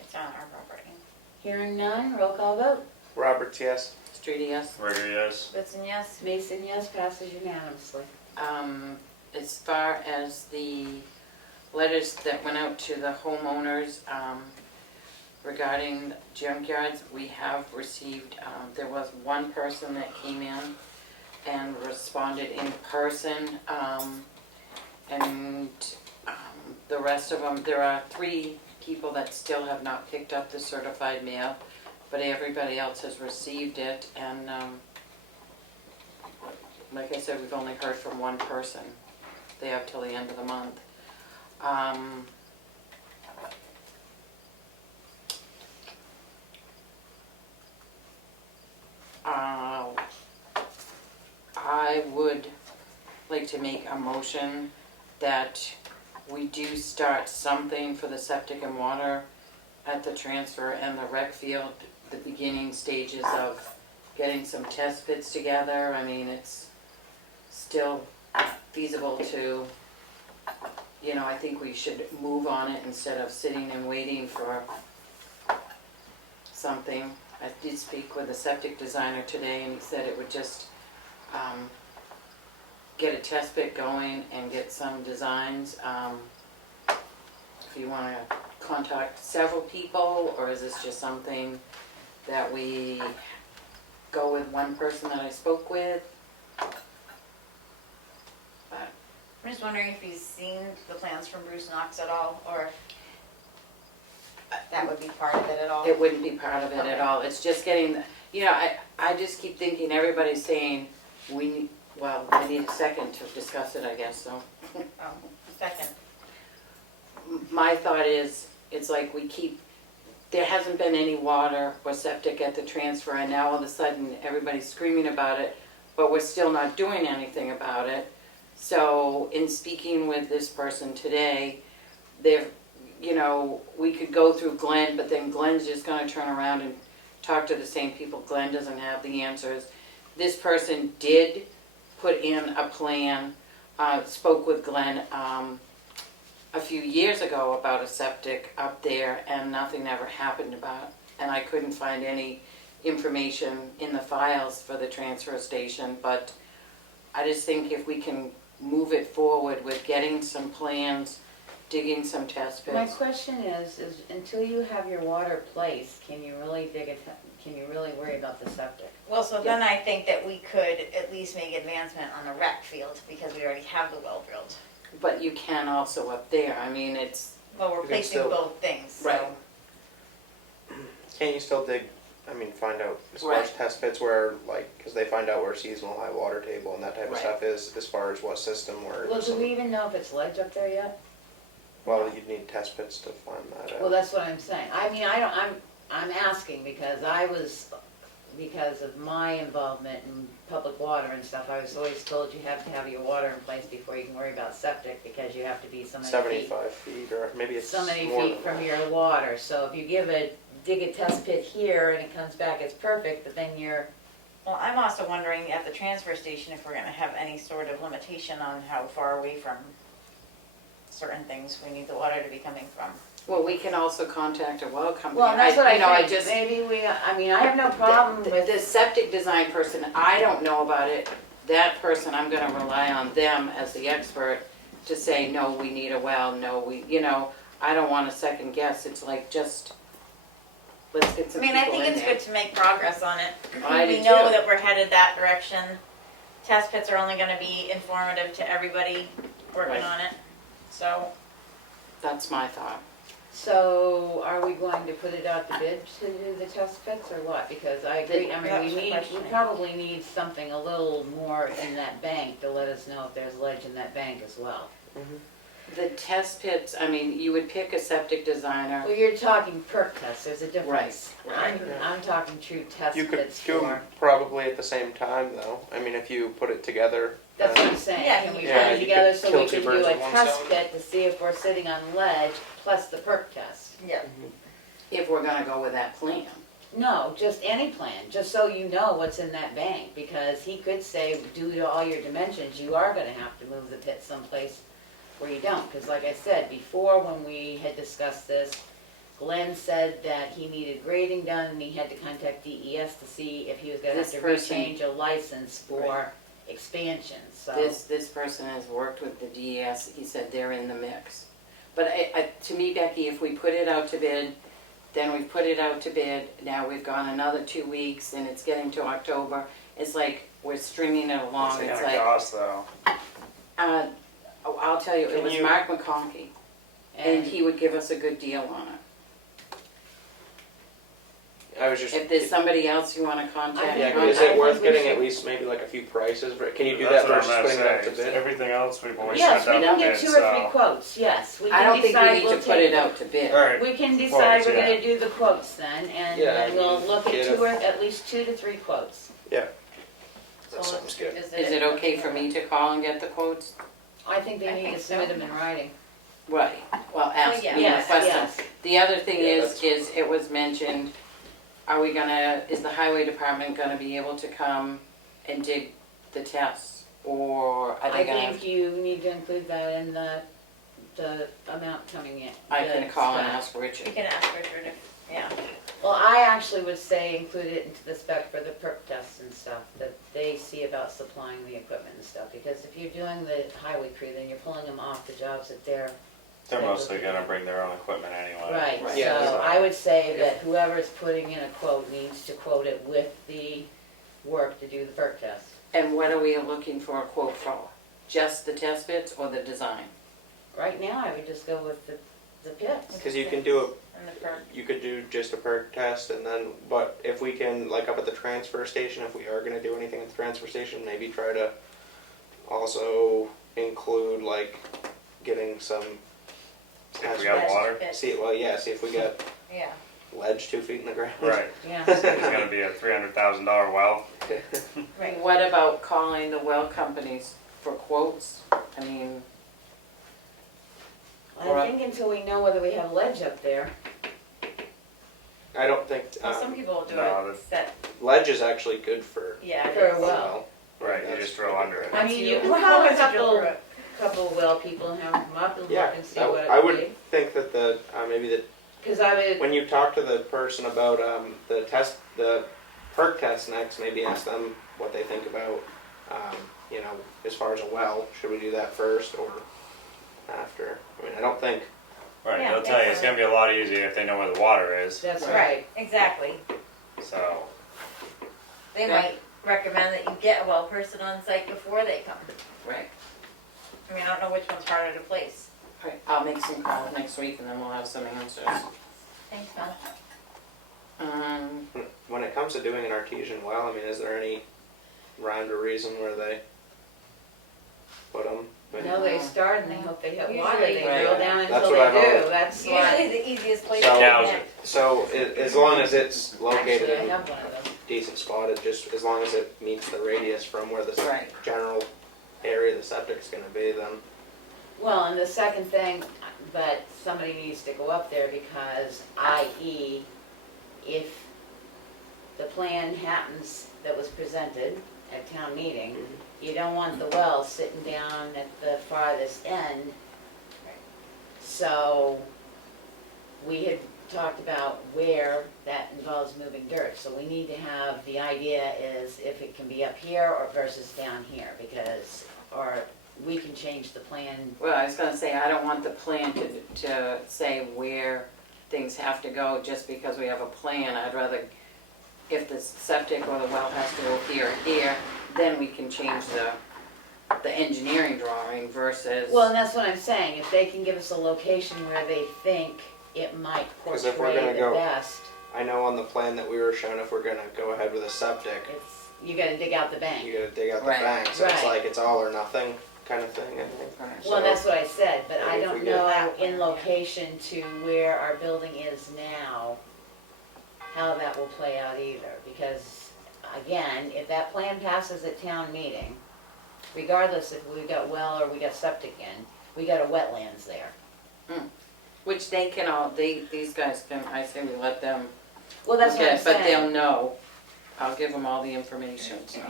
It's on our property. Hearing none, roll call vote. Roberts, yes. Streety, yes? Ritter, yes. Whitson, yes? Mason, yes, passes unanimously. As far as the letters that went out to the homeowners, regarding junkyards, we have received, there was one person that came in and responded in person, and the rest of them, there are 3 people that still have not picked up the certified mail, but everybody else has received it, and like I said, we've only heard from one person. They have till the end of the month. I would like to make a motion that we do start something for the septic and water at the transfer and the rec field, the beginning stages of getting some test pits together. I mean, it's still feasible to, you know, I think we should move on it instead of sitting and waiting for something. I did speak with a septic designer today, and he said it would just get a test pit going and get some designs. If you want to contact several people, or is this just something that we go with one person that I spoke with? But I'm just wondering if he's seen the plans from Bruce Knox at all, or that would be part of it at all. it wouldn't be part of it at all. It's just getting, you know, I just keep thinking everybody's saying I need a second to discuss it, I guess, so. Second. My thought is, it's like there hasn't been any water or septic at the transfer, and now all of a sudden, everybody's screaming about it, but we're still not doing anything about it. So, in speaking with this person today, we could go through Glenn, but then Glenn's just gonna turn around and talk to the same people. Glenn doesn't have the answers. This person did put in a plan, spoke with Glenn, a few years ago about a septic up there, and nothing ever happened about, and I couldn't find any information in the files for the transfer station, but I just think if we can move it forward with getting some plans digging some test My pits. question is until you have your water placed, can you really can you really worry about the septic? Well, so then I think that we could at least make advancement on the rec field because we already have the well drilled. But you can also up there, I mean, it's, Well, we're You can placing still- both things, so. Right. Can't you still dig, I mean, find out as far as Right. test pits where, like, because they find out where seasonal high water table and that type of Right. stuff is, as far as what system works. Well, do we even know if it's ledge up there yet? Well, you'd need test pits to find that out. Well, that's what I'm saying. I mean, I'm asking because because of my involvement in public water and stuff, I was always told you have to have your water in place before you can worry about septic because you have to be so many feet. 75 feet, or maybe it's So many more feet than from that. your water, so if you dig a test pit here and it comes back as perfect, but then you're, Well, I'm also wondering at the transfer station if we're gonna have any sort of limitation on how far away from certain things we need the water to be coming from. well, we can also contact a well company. well, that's what you know, I just think, maybe I mean, I have no problem with, the septic design person, I don't know about it. That person, I'm gonna rely on them as the expert to say, no, we need a well, no, you know, I don't wanna second guess, it's like, just, let's get I some mean, people I think in it's there. good to make progress on it. I do We know too. that we're headed that direction. Test pits are only gonna be informative to everybody working Right. on it, so. That's my thought. so are we going to put it out to bid to do the test pits or what? Because I agree, I That mean, was the we question. probably need something a little more in that bank to let us know if there's ledge in that bank as well. The test pits, I mean, you would pick a septic designer. Well, you're talking perk tests, there's a difference. Right, I'm talking true test You could pits do for, them probably at the same time, though. I mean, if you put it together. that's what I'm saying, Yeah, can we put yeah, it you together could so kill we two can do birds a with one test stone. pit to see if we're sitting on ledge plus the perk test? Yeah. If we're gonna go with that plan. No, just any plan, just so you know what's in that bank, because he could say, due to all your dimensions, you are gonna have to move the pit someplace where you don't, because like I said, before when we had discussed this, Glenn said that he needed grading done and he had to contact DES to see if he was gonna have This to person- rechange a license for expansion, so. This person has worked with the DES, he said they're in the mix. But to me, Becky, if we put it out to bid, then we've put it out to bid, now we've gone another 2 weeks and it's getting to October, it's like we're stringing it What's along, it it's gonna like, cost though? I'll tell you, it Can was you- Mark McConkey, and he would give us a good deal on it. I was just. If there's somebody else you wanna contact. Yeah, Yeah, is I it think worth we getting should- at least maybe like a few prices? Can you do That's that what versus I'm putting it out to gonna say. bid? Everything else we've always Yes, sent we out can get bids, 2 or 3 so. quotes, yes, we I can don't think we decide need we'll to put it take, out to bid. Alright, we can decide we're yeah. gonna do the quotes then, and Yeah, then we'll I mean, look at get a- at least 2 to 3 quotes. Yeah. So That sounds let's good. revisit Is it okay for me to call and get the quotes? I think they I need think to so. submit them in writing. Right, well, ask yeah. me, Yes, request yes. them. The other thing Yeah, is it was mentioned, is the highway department gonna be able to come and dig the tests? Or are I they gonna, think you need to include that in the amount coming in. I the can call and spec. ask You Richard. can ask Richard if, yeah. Well, I actually would say include it into the spec for the perk tests and stuff, that they see about supplying the equipment and stuff, because if you're doing the highway crew, then you're pulling them off the jobs that they're. They're mostly gonna bring their own equipment anyway. Right, Right. Yeah, so so I would say that whoever's putting in a quote needs to quote it with the work to do the perk test. And what are we looking for a quote for? Just the test bits or the design? Right now, I would just go with the pits. Because you can do And the perk. you could do just a perk test and then, but if we can, like up at the transfer station, if we are gonna do anything at the transfer station, maybe try to also include like getting some, If we got water, see if we got Yeah. ledge 2 feet in the ground. right, Yeah. it's gonna be a $300,000 well. Right. What about calling the well companies for quotes? I mean, I think until we know whether we have ledge up there, I don't think, Well, some people will do no, it set, ledge is actually good for yeah. it For a is. well. Right, you just drill under it. I mean, you Once can call a once you drill through it. couple well people and have them come up and Yeah, look and see I what I it would would be. think that the, maybe that Cause I would, when you talk to the person about the perk test next, maybe ask them what they think about, as far as a well. Should we do that first, or after. I mean, I don't think, Right, Yeah, they'll tell you it's gonna be a lot easier if they know where the water is, That's Right, right. exactly. so. They Yeah. might recommend that you get a well person on site before they come. Right. I mean, I don't know which one's harder to place. Right, I'll make some calls next week and then we'll have some answers. Thanks, Mel. when it comes to doing an artesian well, I mean, is there any rhyme or reason where they put them? No, they start and they hope they hit water, Usually- they Right. drill down That's until what I've they do, always- that's why. Usually the easiest place So- to Now, connect. So as long as it's located Actually, I in have one of those. decent spot, it just, as long as it meets the radius from where the Right. general area the septic's gonna be, then. Well, and the second thing, but somebody needs to go up there because i.e., if the plan happens that was presented at town meeting, you don't want the well sitting down at the farthest end. So, we had talked about where that involves moving dirt, so we need to have, the idea is if it can be up here or versus down here, because, or we can change the plan. Well, I was gonna say, I don't want the plan to say where things have to go just because we have a plan. I'd rather, if the septic or the well has to go here or here, then we can change the engineering drawing versus. Well, and that's what I'm saying, if they can give us a location where they think it might 'Cause if we're portray gonna the go- best, I know on the plan that we were shown, if we're gonna go ahead with a septic, it's, you gotta dig out the you bank. gotta dig out the Right. bank, so it's Right. like, it's all or nothing kind of thing, I think. Right. Well, that's what I said, but I If we don't get know that in one, yeah. location to where our building is now, how that will play out either, because, again, if that plan passes at town meeting, regardless if we got well or we got septic in, we got a wetlands there. Which they can all, these guys can, I say we let them Well, that's look what I'm at, but they'll saying. know. I'll give them all the information, so.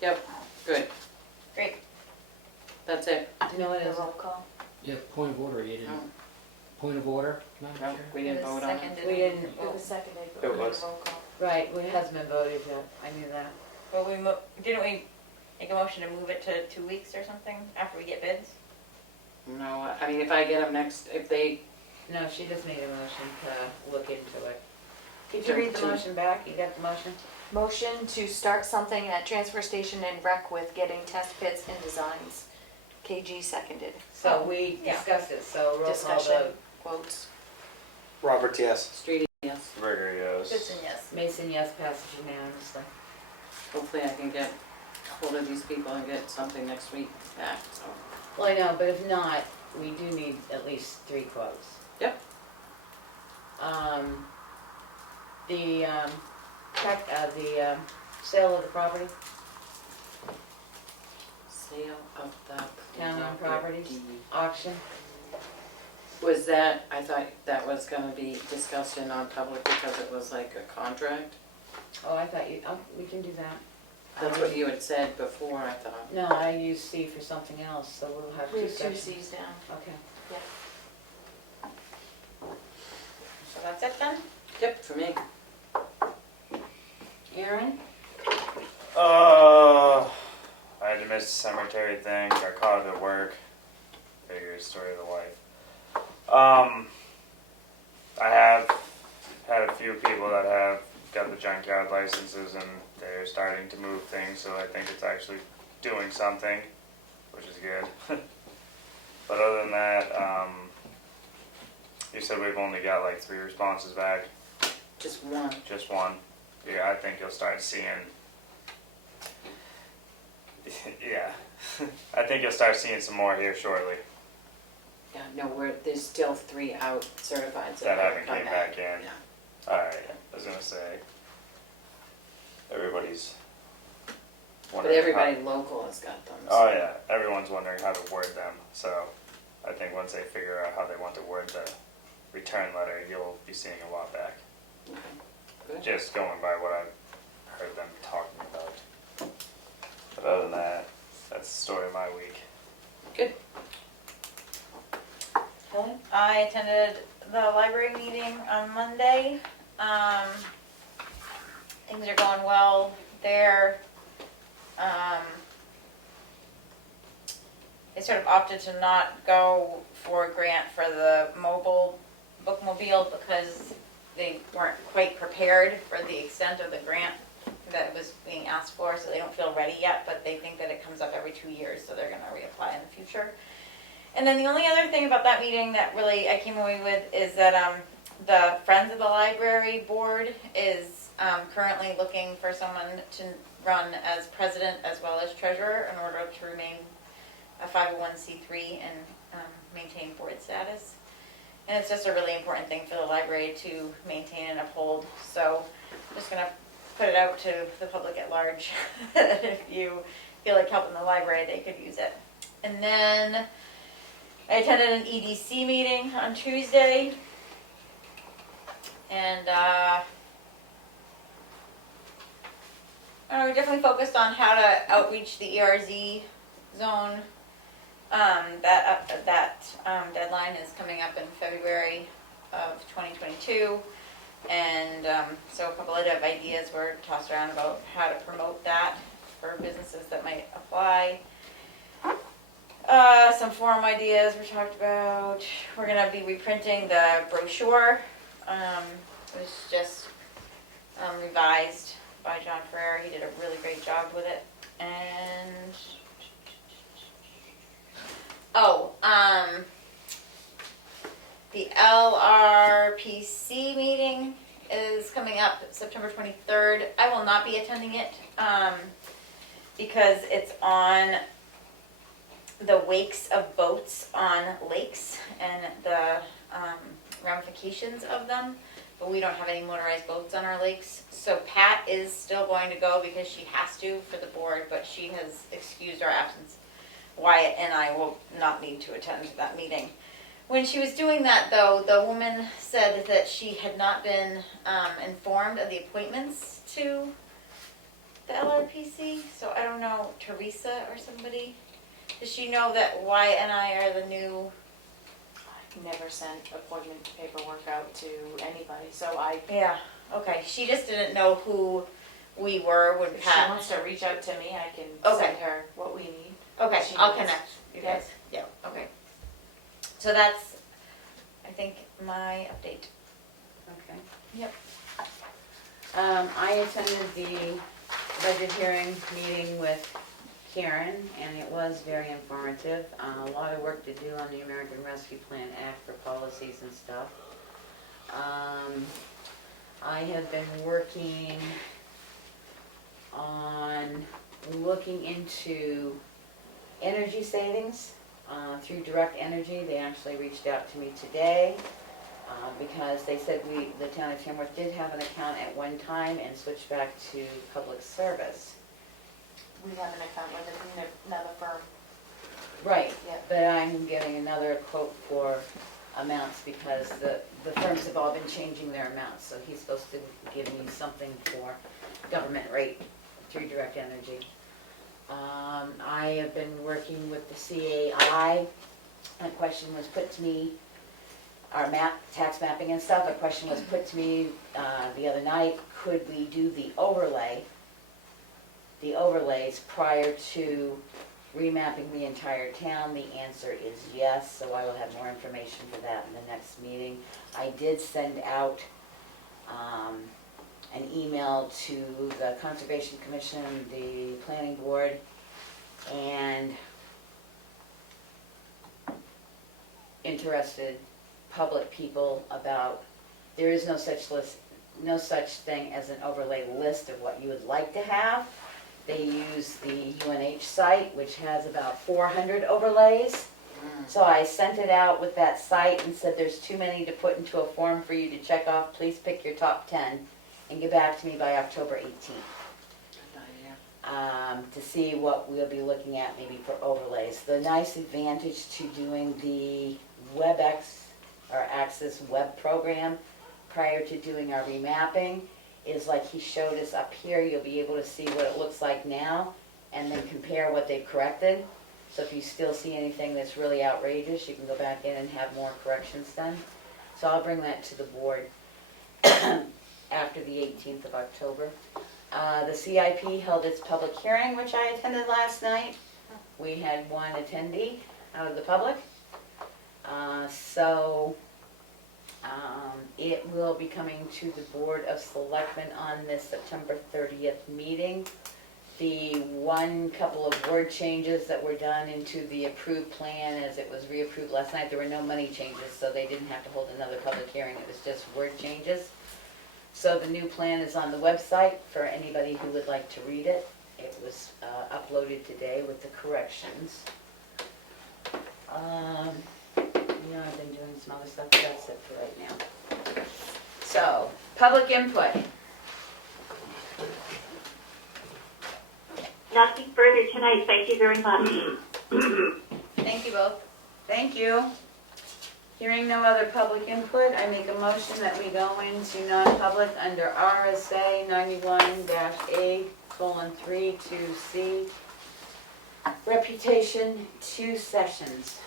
Yep, good, Great. that's it. Do you know what it is? Roll call. Yeah, point of order, you didn't, point of order, Madam No, Chair? we didn't vote on it. Seconded. We didn't, It was seconded, but It we did a was. roll call. right, it hasn't been voted yet, I knew that. But didn't we make a motion to move it to 2 weeks or something after we get bids? No, I mean, if I get them next, if they, No, she just made a motion to look into it. Could you To- read the to- motion back? You got the motion? Motion to start something at transfer station and rec with getting test pits and designs. KG seconded. So we yeah. discussed it, so roll call Discussion, vote. quotes. Roberts, yes. Street, yes, Burger, yes. Goodson, yes. Mason, yes, passes unanimously. hopefully I can get hold of these people and get something next week back, so. Well, I know, but if not, we do need at least 3 quotes. Yep. The, sale of the property, Sale of the Town-owned properties? property. auction, Was that, I thought that was gonna be discussed in non-public because it was like a contract? oh, I thought you, oh, we can do that. That's what you had said before, I thought. No, I used C for something else, so we'll have We 2 have 2 sections. Cs down. Okay. So that's it then? Yep, for me. Aaron? I had to miss the cemetery thing, got caught up at work. Figure story of the life. I have had a few people that have got the junkyard licenses and they're starting to move things, so I think it's actually doing something, which is good. But other than that, you said we've only got like 3 responses back, Just one. just one. Yeah, I think you'll start seeing. Yeah, I think you'll start seeing some more here shortly Yeah, no, there's still 3 out certified. that haven't came back in. Yeah. All right, I was gonna say everybody's. But wondering everybody local has got them. How, oh so- yeah, everyone's wondering how to word them. So I think once they figure out how they want to word the return letter, you'll be seeing a lot back. Okay, good. Just going by what I've heard them talking about. But other than that, that's the story of my week. Good. Helen? I attended the library meeting on Monday. Things are going well there. they sort of opted to not go for a grant for the mobile bookmobile because they weren't quite prepared for the extent of the grant that was being asked for, so they don't feel ready yet, but they think that it comes up every 2 years, so they're gonna reapply in the future. And then the only other thing about that meeting that really I came away with is that the Friends of the Library Board is currently looking for someone to run as president as well as treasurer in order to remain a 501c3 and maintain board status. And it's just a really important thing for the library to maintain and uphold. So I'm just going to put it out to the public at large that if you feel like helping the library, they could use it. And then I attended an EDC meeting on Tuesday. And we definitely focused on how to outreach the ERZ zone. That deadline is coming up in February of 2022, and so a couple of ideas were tossed around about how to promote that for businesses that might apply. Some forum ideas were talked about. We're going to be reprinting the brochure. It was just revised by John Ferrer. He did a really great job with it. And the LRPC meeting is coming up September 23rd. I will not be attending it because it's on the wakes of boats on lakes and the ramifications of them. But we don't have any motorized boats on our lakes. So Pat is still going to go because she has to for the board, but she has excused our absence. Wyatt and I will not need to attend that meeting. When she was doing that, though, the woman said that she had not been informed of the appointments to the LRPC. So I don't know, Teresa or somebody. Does she know that Wyatt and I are the new? I've never sent appointment paperwork out to anybody, so I. Yeah. Okay. She just didn't know who we were when If she Pat. wants to reach out to me, I can Okay. send her what we need. Okay, She I'll knows. connect you Yeah. guys. Yeah, okay. So that's, I think, my update. Okay. Yep. I attended the budget hearing meeting with Karen, and it was very informative. A lot of work to do on the American Rescue Plan Act for policies and stuff. I have been working on looking into energy savings through Direct Energy. They actually reached out to me today because they said the town of Tamworth did have an account at one time and switched back to public service. We have an account with another firm. Right, Yep. but I'm getting another quote for amounts because the firms have all been changing their amounts, so he's supposed to give me something for government rate through Direct Energy. I have been working with the CAI. A question was put to me, our tax mapping and stuff, a question was put to me the other night, could we do the overlays prior to remapping the entire town? The answer is yes, so I will have more information for that in the next meeting. I did send out an email to the Conservation Commission, the Planning Board, and interested public people about, there is no such thing as an overlay list of what you would like to have. They use the UNH site, which has about 400 overlays. So I sent it out with that site and said there's too many to put into a form for you to check off. Please pick your top 10 and get back to me by October 18th. To see what we'll be looking at maybe for overlays. The nice advantage to doing the WebEx or Access web program prior to doing our remapping is like he showed us up here. You'll be able to see what it looks like now and then compare what they've corrected. So if you still see anything that's really outrageous, you can go back in and have more corrections done. So I'll bring that to the board after the 18th of October. The CIP held its public hearing, which I attended last night. We had one attendee out of the public. So it will be coming to the Board of Selectmen on this September 30th meeting. The couple of word changes that were done into the approved plan as it was reapproved last night, there were no money changes, so they didn't have to hold another public hearing, it was just word changes. So the new plan is on the website for anybody who would like to read it. It was uploaded today with the corrections. I've been doing some other stuff, but that's it for right now. So, public input. Nothing further tonight. Thank you very much. Thank you both. Thank you. Hearing no other public input, I make a motion that we go into non-public under RSA 91-A:3 to C. Reputation, 2 sessions.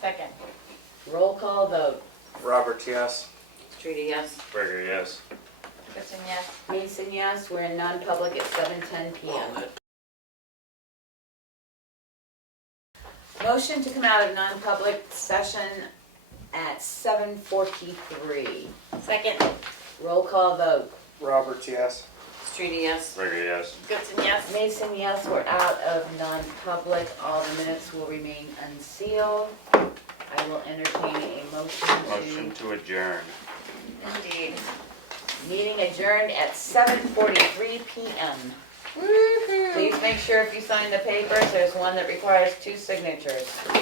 Second. Roll call vote. Roberts, yes. Streety, yes. Burger, yes. Kristen, yes. Mason, yes. We're in non-public at 7:10 p.m. Motion to come out of non-public session at 7:43. Second. Roll call vote. Roberts, yes. Streety, yes. Burger, yes. Kristen, yes. Mason, yes. We're out of non-public. All the minutes will remain unsealed. I will entertain a Motion to adjourn. Indeed. Meeting adjourned at 7:43 p.m. Please make sure if you sign the papers, there's one that requires 2 signatures.